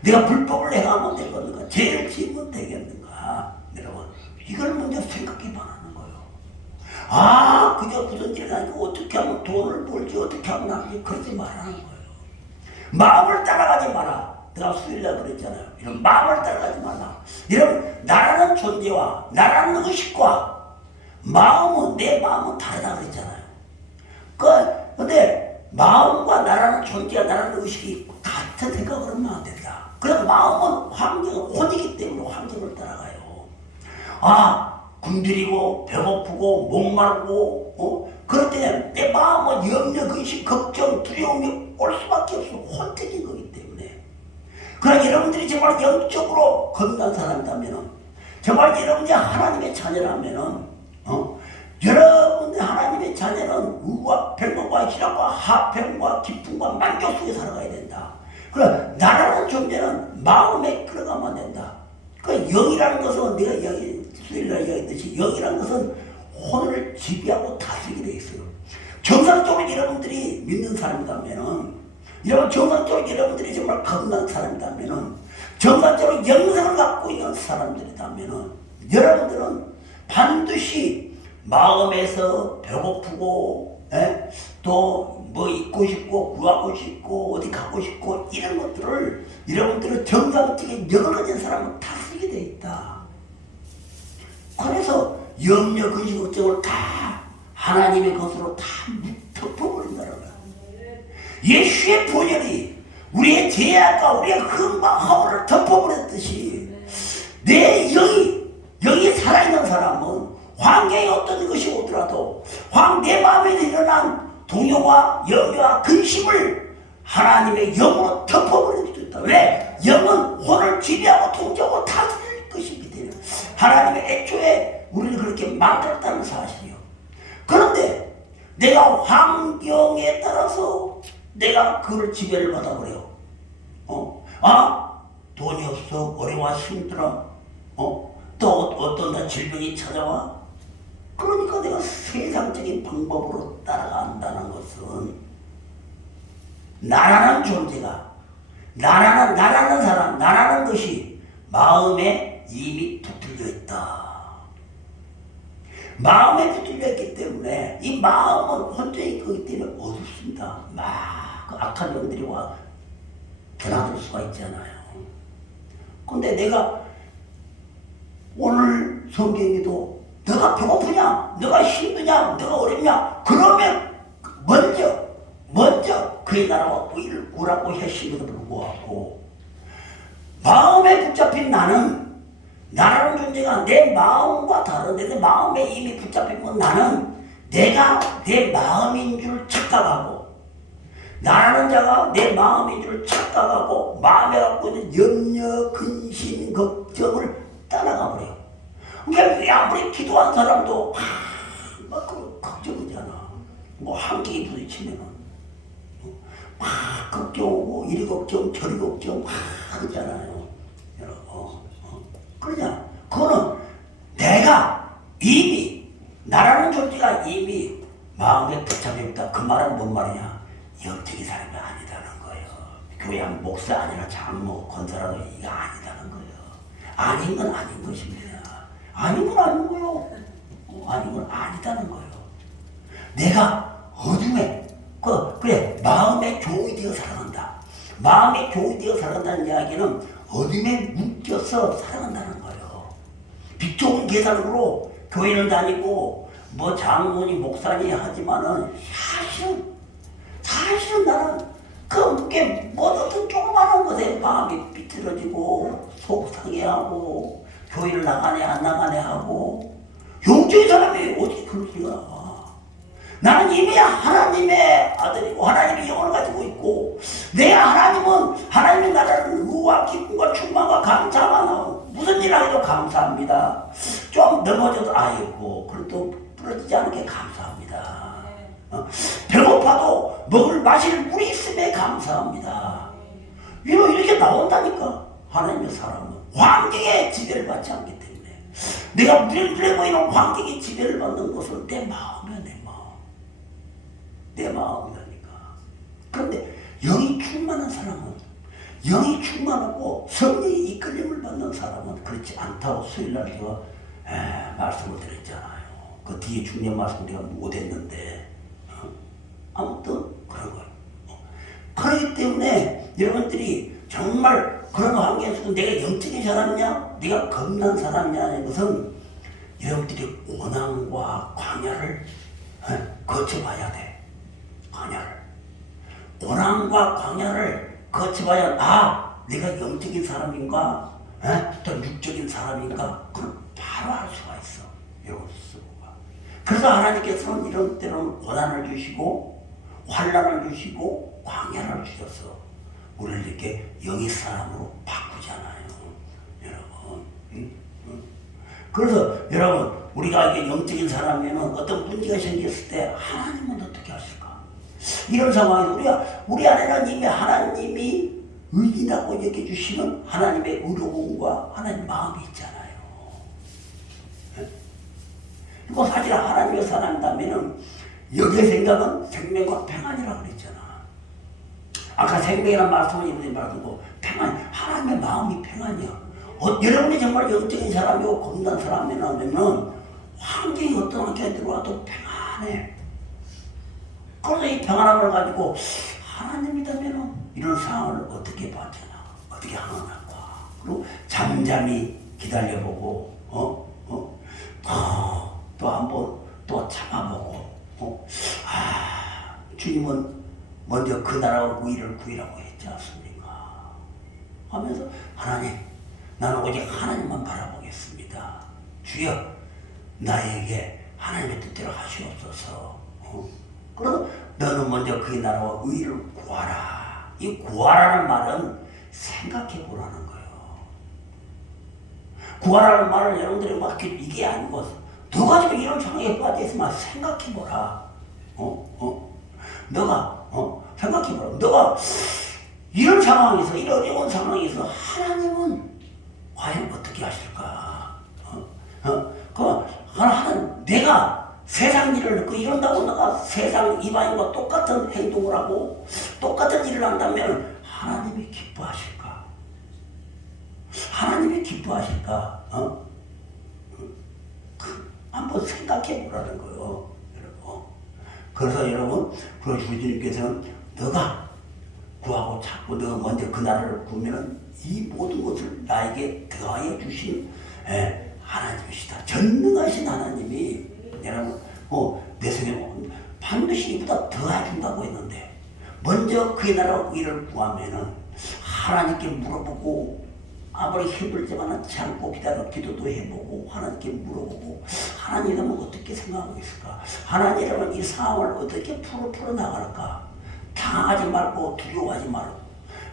내가 불법을 행하면 되겠는가? 죄를 지으면 되겠는가? 여러분, 이걸 먼저 생각해 봐라는 거예요. 그저 부전질을 하니까 어떻게 하면 돈을 벌지, 어떻게 하면 나지, 그러지 말라는 거예요. 마음을 따라가지 마라. 내가 수요일날 그랬잖아요. 이런 마음을 따라가지 말라. 이런 나라는 존재와 나라는 의식과 마음은, 내 마음은 다르다 그랬잖아요. 근데 마음과 나라는 존재와 나라는 의식이 같은 생각을 하면 안 된다. 그래서 마음은 혼이기 때문에 환경을 따라가요. 굶주리고 배고프고 목마르고 그럴 때 내 마음은 염려, 근심, 걱정, 두려움이 올 수밖에 없어. 혼택인 거기 때문에. 그러나 여러분들이 정말 영적으로 건강한 사람이라면, 정말 여러분이 하나님의 자녀라면, 여러분들 하나님의 자녀는 의와 평강과 희락과 화평과 기쁨과 만족 속에 살아가야 된다. 그럼 나라는 존재는 마음에 끌어가면 된다. 그 영이라는 것은 내가 수요일날 이야기했듯이 영이라는 것은 혼을 지배하고 다스리게 돼 있어요. 정상적으로 여러분들이 믿는 사람이라면은, 정상적으로 여러분들이 정말 건강한 사람이라면은, 정상적으로 영성을 갖고 있는 사람들이라면은, 여러분들은 반드시 마음에서 배고프고, 또 뭐 입고 싶고, 구하고 싶고, 어디 가고 싶고, 이런 것들을 여러분들은 정상적인 영을 가진 사람은 다스리게 돼 있다. 그래서 염려, 근심, 걱정을 다 하나님의 것으로 다 덮어버린다는 거야. 예수의 보혈이 우리의 죄악과 우리의 흠과 허물을 덮어버렸듯이 내 영이 살아있는 사람은 환경에 어떤 것이 오더라도 내 마음에 일어난 동요와 염려와 근심을 하나님의 영으로 덮어버릴 수 있다. 왜? 영은 혼을 지배하고 통제하고 다스릴 것이기 때문에 하나님의 애초에 우리를 그렇게 만들었다는 사실이요. 그런데 내가 환경에 따라서 내가 그걸 지배를 받아버려. 돈이 없어, 어려워, 힘들어. 또 어떤 질병이 찾아와. 그러니까 내가 세상적인 방법으로 따라간다는 것은 나라는 존재가, 나라는 사람, 나라는 것이 마음에 이미 붙들려 있다. 마음에 붙들려 있기 때문에 이 마음은 혼자인 거기 때문에 어둡습니다. 그 악한 영들이 와 드나들 수가 있잖아요. 근데 내가 오늘 성경에도 너가 배고프냐? 너가 힘드냐? 너가 어렵냐? 그러면 먼저 그의 나라와 의를 구하라고 하심에도 불구하고 마음에 붙잡힌 나라는 존재가 내 마음과 다른데 내 마음에 이미 붙잡힌 나는 내가 내 마음인 줄 착각하고 나라는 자가 내 마음인 줄 착각하고 마음에 갖고 있는 염려, 근심, 걱정을 따라가 버려요. 그러니까 아무리 기도한 사람도 막 걱정이잖아. 뭐 한계에 부딪히면은 막 걱정 오고 이리 걱정 저리 걱정 막 하잖아요. 그러냐? 그거는 내가 이미 나라는 존재가 이미 마음에 붙잡혔다. 그 말은 뭔 말이냐? 영적인 사람이 아니다는 거예요. 교회 한 목사 아니라 장로 권사라도 이게 아니다는 거예요. 아닌 건 아닌 것입니다. 아닌 건 아닌 거예요. 아닌 건 아니다는 거예요. 내가 어둠에 그래 마음의 종이 되어 살아간다. 마음의 종이 되어 살아간다는 이야기는 어둠에 묶여서 살아간다는 거예요. 빛 좋은 계산으로 교회는 다니고 뭐 장로니 목사니 하지만은 사실은 나는 그게 뭐든 조그마한 것에 마음이 비틀어지고 속상해하고 교회를 나가네 안 나가네 하고 영적인 사람이 어디 그럴 리가 나와. 나는 이미 하나님의 아들이고 하나님의 영혼을 가지고 있고 내 하나님의 나라를 의와 기쁨과 충만과 감사만 하고 무슨 일을 해도 감사합니다. 좀 넘어져도 아이고 그래도 부러지지 않게 감사합니다. 배고파도 먹을 마실 물이 있음에 감사합니다. 이렇게 나온다니까. 하나님의 사람은 환경에 지배를 받지 않기 때문에 내가 물에 보이는 환경에 지배를 받는 것은 내 마음이야. 내 마음이라니까. 그런데 영이 충만한 사람은 영이 충만하고 성령의 이끌림을 받는 사람은 그렇지 않다고 수요일날 제가 말씀을 드렸잖아요. 그 뒤에 중요한 말씀 내가 못했는데 아무튼 그런 거예요. 그렇기 때문에 여러분들이 정말 그런 환경에서 내가 영적인 사람이냐 내가 겁난 사람이냐 하는 것은 여러분들이 고난과 광야를 거쳐봐야 돼. 고난과 광야를 거쳐봐야 내가 영적인 사람인가 또 육적인 사람인가 그럼 바로 알 수가 있어. 그래서 하나님께서는 이런 때는 고난을 주시고 환난을 주시고 광야를 주셔서 우리를 이렇게 영의 사람으로 바꾸잖아요. 여러분. 그래서 여러분 우리가 이게 영적인 사람이면 어떤 문제가 생겼을 때 하나님은 어떻게 하실까? 이런 상황에서 우리 안에는 이미 하나님이 의인하고 여겨주시는 하나님의 의로움과 하나님의 마음이 있잖아요. 그리고 사실 하나님의 사람이라면 여기의 생각은 생명과 평안이라고 그랬잖아. 아까 생명이라는 말씀은 이분이 말하고 평안, 하나님의 마음이 평안이야. 여러분이 정말 영적인 사람이고 겁난 사람이라면 환경이 어떤 환경에 들어와도 평안해. 그래서 이 평안함을 가지고 하나님이라면 이런 상황을 어떻게 봐주나, 어떻게 항응할까. 그리고 잠잠히 기다려보고, 또 한번 또 참아보고, 주님은 먼저 그 나라와 의를 구이라고 했지 않습니까? 하면서 하나님, 나는 오직 하나님만 바라보겠습니다. 주여, 나에게 하나님의 뜻대로 하시옵소서. 그래서 너는 먼저 그의 나라와 의를 구하라. 이 구하라는 말은 생각해 보라는 거예요. 구하라는 말을 여러분들이 막 이게 아니고 너가 지금 이런 상황에 빠져 있으면 생각해 보라. 너가 생각해 보라. 너가 이런 상황에서 이런 어려운 상황에서 하나님은 과연 어떻게 하실까? 하나님 내가 세상 일을 듣고 이런다고 내가 세상 이방인과 똑같은 행동을 하고 똑같은 일을 한다면 하나님이 기뻐하실까? 하나님이 기뻐하실까? 한번 생각해 보라는 거예요. 여러분. 그래서 여러분, 그래서 주님께서는 너가 구하고 찾고 너가 먼저 그 나라를 구하면 이 모든 것을 나에게 더하여 주신 하나님이시다. 전능하신 하나님이 여러분 내 속에 반드시 이보다 더 해준다고 했는데 먼저 그의 나라와 의를 구하면은 하나님께 물어보고 아무리 힘들지만 참고 기다려 기도도 해보고 하나님께 물어보고 하나님이라면 어떻게 생각하고 있을까? 하나님이라면 이 상황을 어떻게 풀어나갈까? 당하지 말고 두려워하지 말고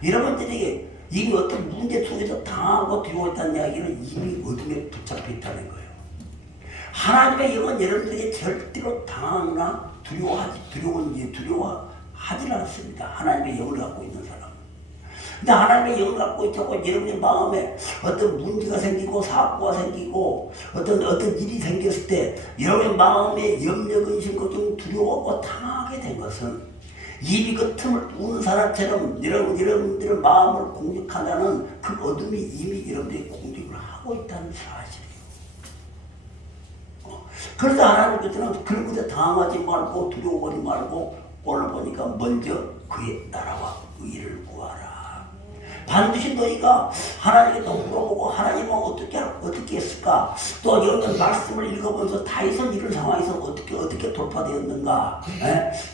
여러분들에게 이미 어떤 문제 속에서 당하고 두려워했다는 이야기는 이미 어둠에 붙잡혀 있다는 거예요. 하나님의 영은 여러분들에게 절대로 당하거나 두려워하지 않습니다. 하나님의 영을 갖고 있는 사람. 근데 하나님의 영을 갖고 있다고 여러분의 마음에 어떤 문제가 생기고 사고가 생기고 어떤 일이 생겼을 때 여러분의 마음에 염려, 근심, 걱정, 두려워하고 당하게 된 것은 이미 그 틈을 우는 사람처럼 여러분들의 마음을 공격한다는 그 어둠이 이미 여러분들이 공격을 하고 있다는 사실이에요. 그래서 하나님께서는 그런 것에 당하지 말고 두려워하지 말고 오늘 보니까 먼저 그의 나라와 의를 구하라. 반드시 너희가 하나님께 또 물어보고 하나님은 어떻게 했을까? 또 여러분 말씀을 읽어보면서 다윗은 이런 상황에서 어떻게 돌파되었는가?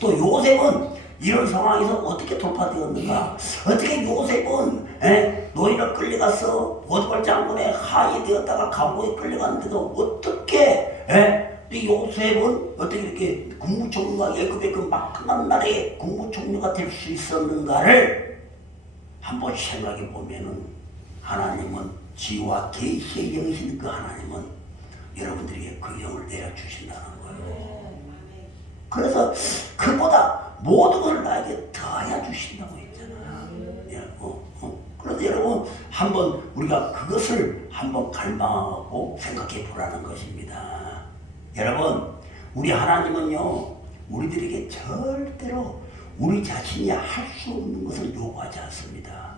또 요셉은 이런 상황에서 어떻게 돌파되었는가? 어떻게 요셉은 노예로 끌려가서 보디발 장군의 하에 되었다가 감옥에 끌려갔는데도 어떻게 이 요셉은 어떻게 이렇게 국무총리가 애굽의 그 막강한 나라의 국무총리가 될 수 있었는가를 한번 생각해 보면은 하나님은 지와 계시의 영이신 그 하나님은 여러분들에게 그 영을 내려주신다는 거예요. 그래서 그보다 모든 것을 나에게 더하여 주신다고 했잖아요. 그래서 여러분 한번 우리가 그것을 한번 갈망하고 생각해 보라는 것입니다. 여러분 우리 하나님은요 우리들에게 절대로 우리 자신이 할 수 없는 것을 요구하지 않습니다.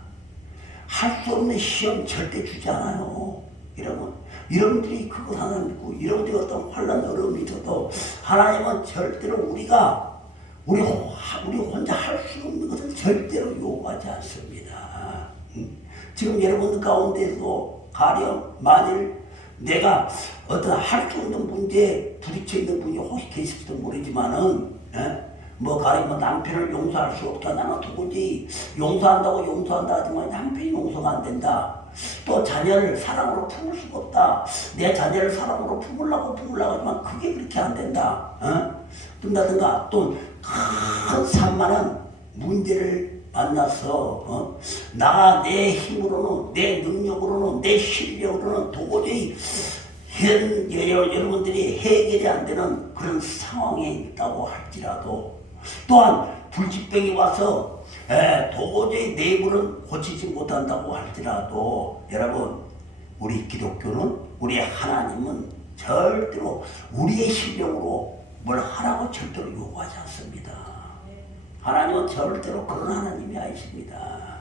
할 수 없는 시험 절대 주지 않아요. 여러분들이 그것 하나 믿고 여러분들이 어떤 환난 어려움이 있어도 하나님은 절대로 우리 혼자 할 수 없는 것을 절대로 요구하지 않습니다. 지금 여러분들 가운데서 가령 만일 내가 어떤 할 수 없는 문제에 부딪혀 있는 분이 혹시 계실지도 모르지만은 가령 남편을 용서할 수 없다. 나는 도무지 용서한다 하지만 남편이 용서가 안 된다. 또 자녀를 사랑으로 품을 수가 없다. 내 자녀를 사랑으로 품으려고 하지만 그게 그렇게 안 된다. 뜬다든가 또 큰 산만한 문제를 만나서 내 힘으로는 내 능력으로는 내 실력으로는 도저히 여러분들이 해결이 안 되는 그런 상황에 있다고 할지라도 또한 불치병이 와서 도저히 내 힘으로는 고치지 못한다고 할지라도 여러분 우리 기독교는 우리 하나님은 절대로 우리의 실력으로 뭘 하라고 절대로 요구하지 않습니다. 하나님은 절대로 그런 하나님이 아니십니다.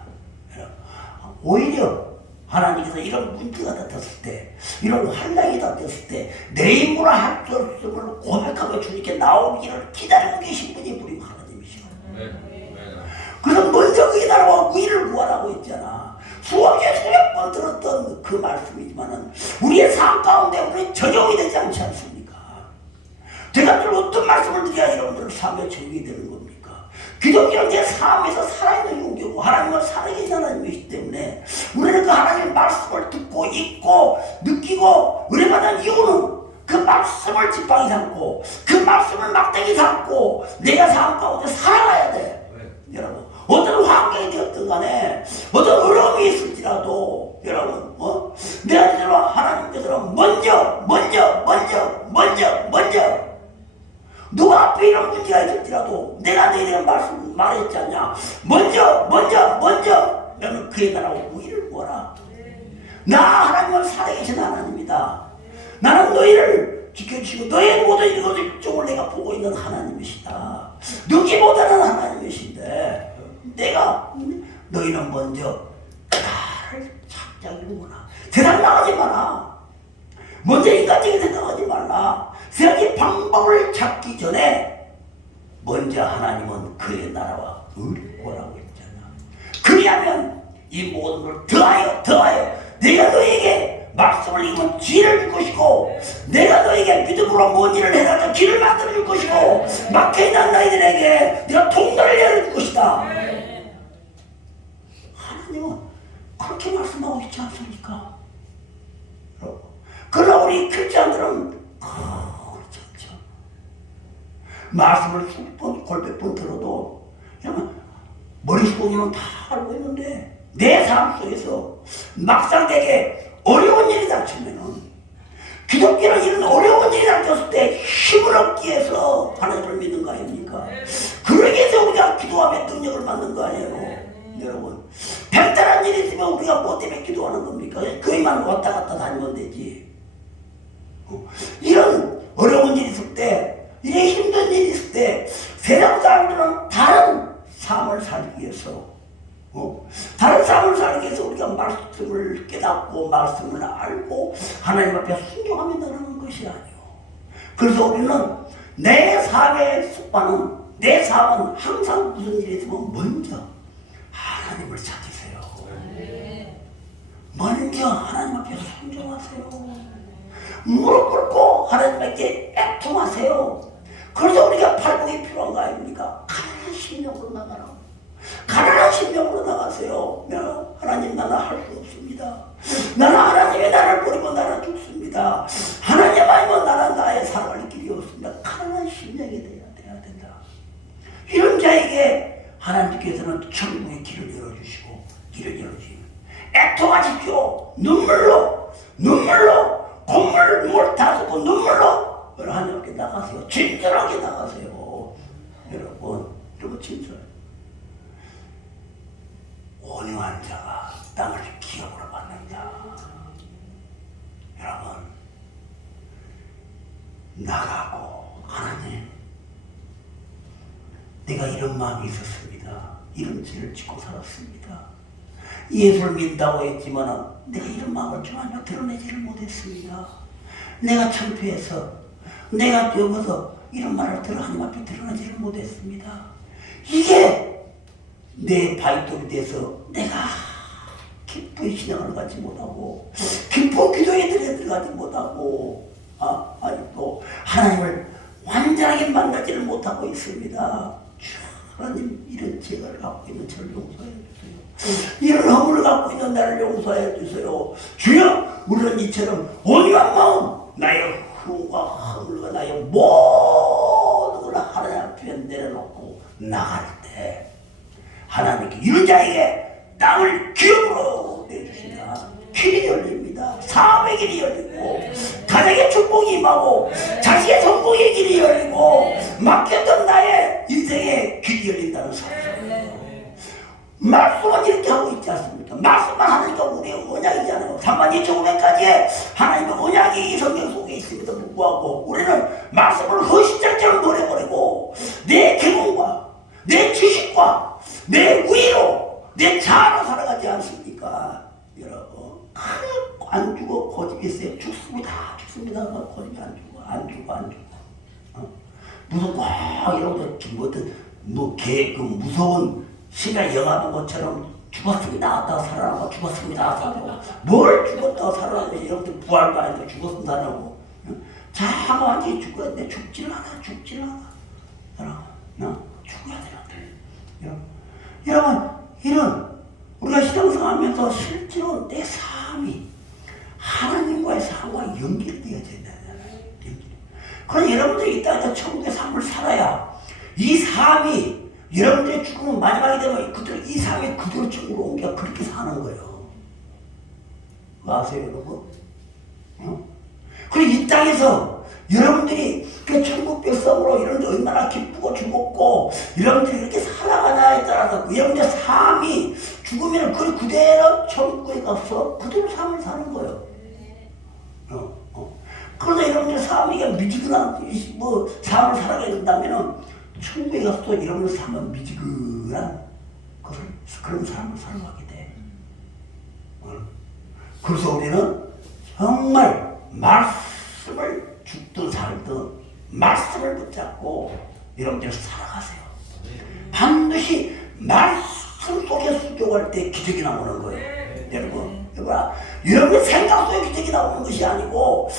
오히려 하나님께서 이런 문제가 닥쳤을 때 이런 환난이 닥쳤을 때 내 힘으로 할 수 없음을 고백하고 주님께 나오기를 기다리고 계신 분이 우리 하나님이시오. 그래서 먼저 그의 나라와 의를 구하라고 했잖아. 수십 번 들었던 그 말씀이지만은 우리의 삶 가운데 우리는 적용이 되지 않지 않습니까? 제가 늘 어떤 말씀을 드려야 여러분들 삶에 적용이 되는 겁니까? 기독교는 내 삶에서 살아있는 용기고 하나님은 살아계신 하나님이시기 때문에 우리는 그 하나님의 말씀을 듣고 읽고 느끼고 은혜받는 이유는 그 말씀을 지팡이 삼고 그 말씀을 막대기 삼고 내가 삶 가운데 살아가야 돼. 여러분 어떤 환경이 되었든 간에 어떤 어려움이 있을지라도 여러분 내가 들어 하나님께서는 먼저 누가 앞에 이런 문제가 있을지라도 내가 너희에게 말했지 않냐. 먼저 너는 그의 나라와 의를 구하라. 나 하나님은 살아계신 하나님이다. 나는 너희를 지켜주시고 너희의 모든 일종을 내가 보고 있는 하나님이시다. 누기 못하는 하나님이신데 내가 너희는 먼저 나를 찾자기구나. 세상 나가지 마라. 먼저 인간적인 생각하지 말라. 세상의 방법을 찾기 전에 먼저 하나님은 그의 나라와 의를 구하라고 했잖아. 그리하면 이 모든 걸 더하여 내가 너에게 말씀을 읽으면 지혜를 줄 것이고, 내가 너에게 믿음으로 뭔 일을 해라도 길을 만들어 줄 것이고, 막혀있는 너희들에게 내가 통로를 열어줄 것이다. 하나님은 그렇게 말씀하고 있지 않습니까? 그러나 우리 크리스찬들은 그렇지 않죠. 말씀을 수번 골백번 들어도 그냥 머릿속에는 다 알고 있는데 내 삶 속에서 막상 되게 어려운 일이 닥치면은, 기독교는 이런 어려운 일이 닥쳤을 때 힘을 얻기 위해서 하나님을 믿는 거 아닙니까? 그러기 위해서 우리가 기도하면 능력을 받는 거 아니에요, 여러분. 간단한 일이 있으면 우리가 뭐 때문에 기도하는 겁니까? 거기만 왔다 갔다 다니면 되지. 이런 어려운 일이 있을 때, 이런 힘든 일이 있을 때 세상 사람들은 다른 삶을 살기 위해서, 다른 삶을 살기 위해서 우리가 말씀을 깨닫고 말씀을 알고 하나님 앞에 순종하며 나가는 것이 아니요. 그래서 우리는 내 삶의 습관은, 내 삶은 항상 무슨 일이 있으면 먼저 하나님을 찾으세요. 먼저 하나님 앞에 순종하세요. 무릎 꿇고 하나님께 애통하세요. 그래서 우리가 팔복이 필요한 거 아닙니까? 가난한 심령으로 나가라. 가난한 심령으로 나가세요. 하나님, 나는 할 수 없습니다. 나는 하나님이 나를 버리고 나는 죽습니다. 하나님 아니면 나는 나의 살아갈 길이 없습니다. 가난한 심령이 돼야 된다. 이런 자에게 하나님께서는 천국의 길을 열어주시고, 길을 열어주시고, 애통하십시오. 눈물로 콧물 다 쏟고 눈물로 하나님께 나가세요. 진솔하게 나가세요. 여러분 진솔. 온유한 자가 땅을 기업으로 받는다. 여러분, 나가고, 하나님, 내가 이런 마음이 있었습니다. 이런 죄를 짓고 살았습니다. 예수를 믿는다고 했지만 내가 이런 마음을 전혀 드러내지를 못했습니다. 내가 창피해서, 내가 여기서 이런 말을 하나님 앞에 드러내지를 못했습니다. 이게 내 발톱이 돼서 내가 기쁘게 신앙을 갖지 못하고, 기쁘게 기도에 들어가지 못하고, 또 하나님을 완전하게 만나지를 못하고 있습니다. 하나님, 이런 죄를 갖고 있는 저를 용서해 주세요. 이런 허물을 갖고 있는 나를 용서해 주세요. 주여, 우리는 이처럼 온유한 마음, 나의 흠과 허물과 나의 모든 걸 하나님 앞에 내려놓고 나갈 때 하나님께 이런 자에게 땅을 기업으로 내주신다. 길이 열립니다. 사업의 길이 열리고, 가정의 축복이 임하고, 자식의 성공의 길이 열리고, 막혔던 나의 인생의 길이 열린다는 사실이에요. 말씀은 이렇게 하고 있지 않습니까? 말씀만 하니까 우리의 언약이잖아요. 32,500가지의 하나님의 언약이 이 성경 속에 있음에도 불구하고 우리는 말씀을 허심장처럼 노려버리고, 내 경험과 내 지식과 내 위로, 내 자아로 살아가지 않습니까? 여러분, 안 죽어 고집이 있어요. 죽습니다. 고집이 안 죽어. 무슨 꽉 이러고 그 무서운 신의 영화 본 것처럼 죽었습니다. 나왔다가 살아나고 죽었습니다. 살아나고 뭘 죽었다가 살아나고 이렇게 부활도 아니고 죽었습니다. 살아나고 자가 완전히 죽어야 돼. 죽질 않아. 죽어야 되는데. 여러분, 이런 우리가 신앙생활하면서 실제로 내 삶이 하나님과의 삶과 연결되어야 된다잖아요. 그럼 여러분들이 이 땅에서 천국의 삶을 살아야 이 삶이, 여러분들의 죽음은 마지막이 되면 이 삶이 그대로 천국으로 옮겨 그렇게 사는 거예요. 아세요, 여러분? 그리고 이 땅에서 여러분들이 그 천국 백성으로 여러분들 얼마나 기쁘고 즐겁고 여러분들이 이렇게 살아가냐에 따라서 여러분들의 삶이 죽으면 그대로 천국에 가서 그대로 삶을 사는 거예요. 그래서 여러분들 삶이 미지근한 삶을 살아가야 된다면 천국에 가서도 여러분들 삶은 미지근한 그런 삶을 살아가게 돼. 그래서 우리는 정말 말씀을 죽든 살든 말씀을 붙잡고 여러분들 살아가세요. 반드시 말씀 속에 순종할 때 기적이 나오는 거예요. 여러분, 여러분의 생각 속에 기적이 나오는 것이 아니고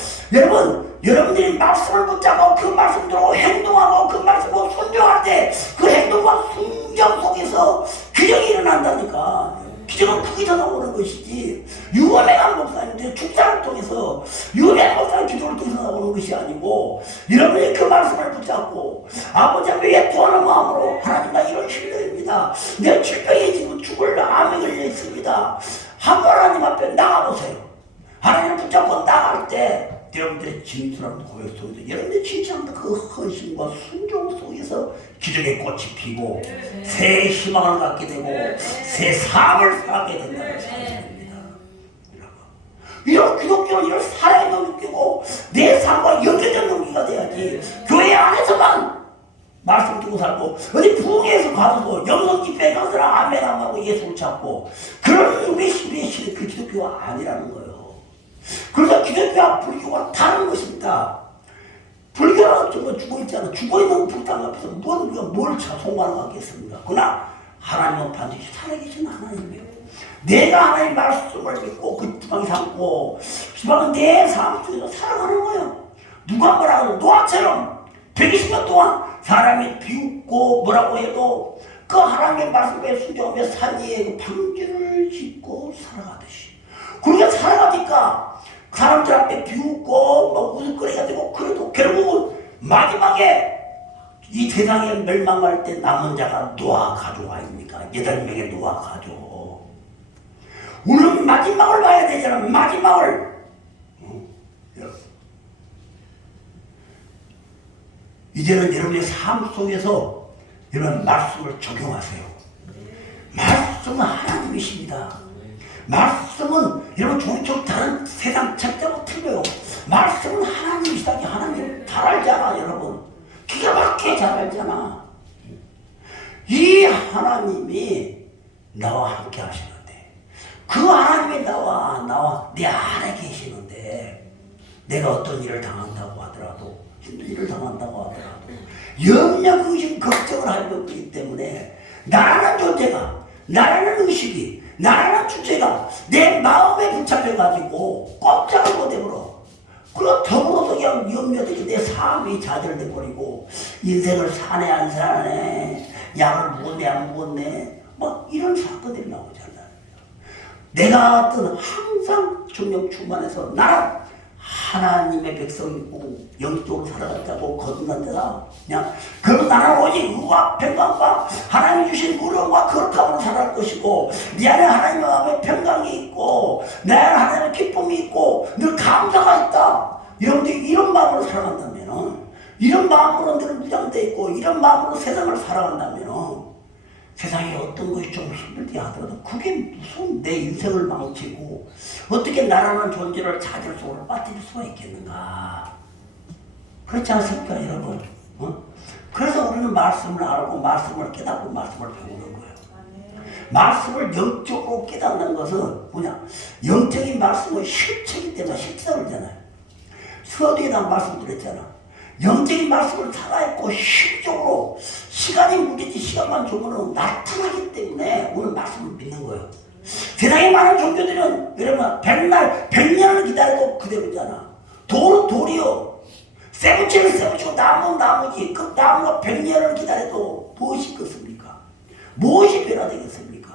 여러분들이 말씀을 붙잡고 그 말씀대로 행동하고 그 말씀으로 순종할 때 그 행동과 순종 속에서 기적이 일어난다니까. 기적은 거기서 나오는 것이지 유명한 목사님들의 축사를 통해서 유명한 목사의 기도를 통해서 나오는 것이 아니고 여러분이 그 말씀을 붙잡고 아버지 앞에 예통하는 마음으로 하나님과 이런 신뢰입니다. 내 질병이 지금 죽을 암에 걸려 있습니다. 한번 하나님 앞에 나가보세요. 하나님을 붙잡고 나갈 때 여러분들의 진솔한 고백 속에서 여러분들의 진실한 그 헌신과 순종 속에서 기적의 꽃이 피고 새 희망을 갖게 되고 새 삶을 살게 된다는 사실입니다. 이런 기독교는 이런 사랑의 넘기고 내 삶과 연결된 넘기가 돼야지 교회 안에서만 말씀 듣고 살고 어디 부흥회에서 가서도 영성 집회에 가서라 아멘 안 하고 예수를 찾고 그런 우리의 신의 그 기독교가 아니라는 거예요. 그래서 기독교와 불교가 다른 것입니다. 불교는 정말 죽어있잖아. 죽어있는 불당 앞에서 뭘 송환하겠습니까? 그러나 하나님은 반드시 살아계신 하나님이에요. 내가 하나님 말씀을 믿고 그 지방이 삼고 지방은 내 삶 속에서 살아가는 거예요. 누가 뭐라고 노아처럼 120년 동안 사람이 비웃고 뭐라고 해도 그 하나님의 말씀에 순종하며 산 위에 그 방주를 짓고 살아가듯이 그렇게 살아가니까 사람들 앞에 비웃고 뭐 웃음거리가 되고 그래도 결국은 마지막에 이 세상에 멸망할 때 남은 자가 노아 가족 아닙니까? 8명의 노아 가족. 우리는 마지막을 봐야 되잖아. 마지막을. 이제는 여러분의 삶 속에서 이런 말씀을 적용하세요. 말씀은 하나님이십니다. 말씀은 여러분 종종 다른 세상 책자고 틀려요. 말씀은 하나님이시다. 하나님 잘 알잖아. 여러분 기가 막히게 잘 알잖아. 이 하나님이 나와 함께 하시는데 그 하나님이 나와 내 안에 계시는데 내가 어떤 일을 당한다고 하더라도 힘든 일을 당한다고 하더라도 염려 의심 걱정을 하려고 하기 때문에 나라는 존재가 나라는 의식이 나라는 주체가 내 마음에 붙잡혀가지고 꼼짝을 못해버려. 그리고 더불어서 그냥 염려되게 내 삶이 좌절돼 버리고 인생을 사네 안 사네 약을 먹었네 안 먹었네 뭐 이런 사건들이 나오잖아요. 내가 어떤 항상 중력 충만해서 나는 하나님의 백성이고 영적으로 살아갔다고 거듭난 자다. 그냥 그리고 나는 오직 의와 평강과 하나님이 주신 무력과 거룩함으로 살아갈 것이고 내 안에 하나님의 마음에 평강이 있고 내 안에 하나님의 기쁨이 있고 늘 감사가 있다. 이런 마음으로 살아간다면 이런 마음으로 늘 무장되어 있고 이런 마음으로 세상을 살아간다면 세상에 어떤 것이 좀 힘들게 하더라도 그게 무슨 내 인생을 망치고 어떻게 나라는 존재를 자질 속으로 빠뜨릴 수가 있겠는가. 그렇지 않습니까 여러분? 그래서 우리는 말씀을 알고 말씀을 깨닫고 말씀을 배우는 거예요. 말씀을 영적으로 깨닫는 것은 뭐냐? 영적인 말씀은 실체이기 때문에 실체라고 그러잖아요. 서두에 난 말씀드렸잖아. 영적인 말씀을 살아있고 실적으로 시간이 문제지 시간만 주면 나타나기 때문에 오늘 말씀을 믿는 거예요. 세상에 많은 종교들은 여러분 100년을 기다려도 그대로잖아. 돌은 돌이요. 쇠붙이는 쇠붙이고 나무는 나무지. 그 나무가 100년을 기다려도 무엇이 겠습니까? 무엇이 변화되겠습니까?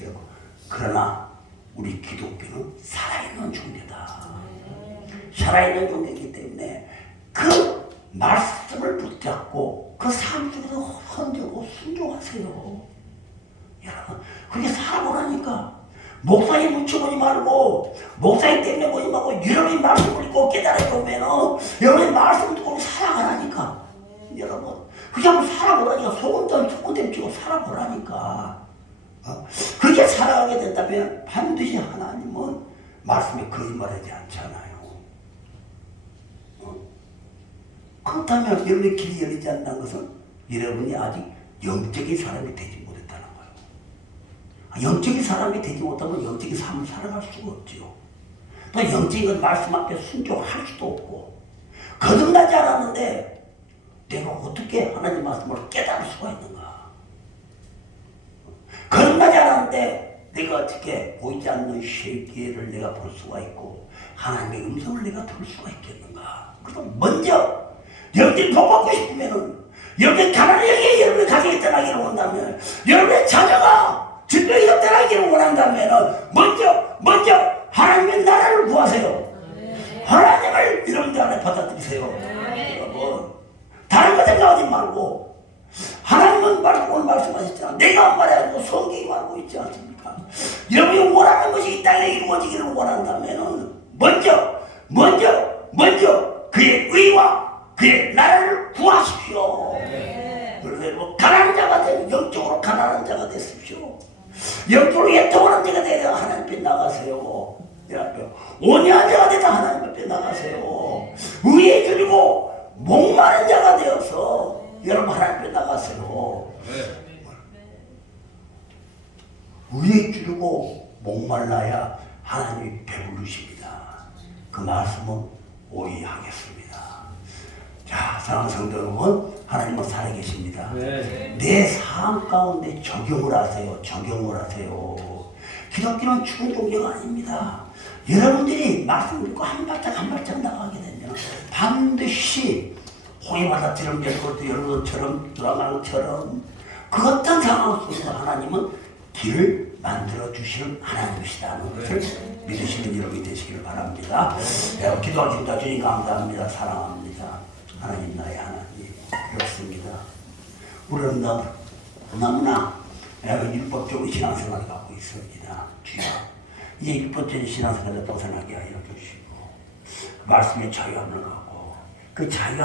여러분 그러나 우리 기독교는 살아있는 종교다. 살아있는 종교이기 때문에 그 말씀을 붙잡고 그 삶 속에서 헌정하고 순종하세요. 여러분 그렇게 살아보라니까. 목사님 묻혀보지 말고 목사님 때문에 보지 말고 여러분이 말씀을 읽고 깨달아보면 여러분이 말씀 듣고 살아가라니까. 여러분 그렇게 한번 살아보라니까. 소금 댐치고 살아보라니까. 그렇게 살아가게 된다면 반드시 하나님은 말씀에 거짓말하지 않잖아요. 그렇다면 여러분의 길이 열리지 않는 것은 여러분이 아직 영적인 사람이 되지 못했다는 거예요. 영적인 사람이 되지 못하면 영적인 삶을 살아갈 수가 없죠. 또 영적인 건 말씀 앞에 순종할 수도 없고 거듭나지 않았는데 내가 어떻게 하나님 말씀을 깨달을 수가 있는가. 거듭나지 않았는데 내가 어떻게 보이지 않는 쉐기를 내가 볼 수가 있고 하나님의 음성을 내가 들을 수가 있겠는가? 그럼 먼저 여러분들이 복받고 싶으면은 여러분의 가난하게 여러분의 가정이 떠나기를 원한다면 여러분의 자녀가 질병이 떠나기를 원한다면 먼저 하나님의 나라를 구하세요. 하나님을 여러분들 안에 받아들이세요. 여러분 다른 거 생각하지 말고 하나님은 오늘 말씀하셨잖아. 내가 말해야 하고 성경이 말하고 있지 않습니까? 여러분이 원하는 것이 이 땅에 이루어지기를 원한다면 먼저 그의 의와 그의 나라를 구하십시오. 그래서 여러분 가난한 자가 되면 영적으로 가난한 자가 되십시오. 영적으로 예통하는 자가 되어 하나님 앞에 나가세요. 온유한 자가 되어 하나님 앞에 나가세요. 의에 줄이고 목마른 자가 되어서 여러분 하나님 앞에 나가세요. 의에 줄이고 목말라야 하나님이 배부르십니다. 그 말씀은 오해하겠습니다. 자, 사랑하는 성도 여러분, 하나님은 살아계십니다. 내 삶 가운데 적용을 하세요. 기독교는 죽은 종교가 아닙니다. 여러분들이 말씀 듣고 한 발짝 나가게 되면 반드시 홍해바다 지름길도 여러분처럼 드라마처럼 그 어떤 상황 속에서 하나님은 길을 만들어 주시는 하나님이시다는 것을 믿으시는 여러분이 되시기를 바랍니다. 기도하십니다. 주님 감사합니다. 사랑합니다. 하나님 나의 하나님 그렇습니다. 우리는 너무나 율법적인 신앙생활을 갖고 있습니다. 주여 이제 율법적인 신앙생활을 벗어나게 하여 주시고 그 말씀의 자유함을 갖고 그 자유함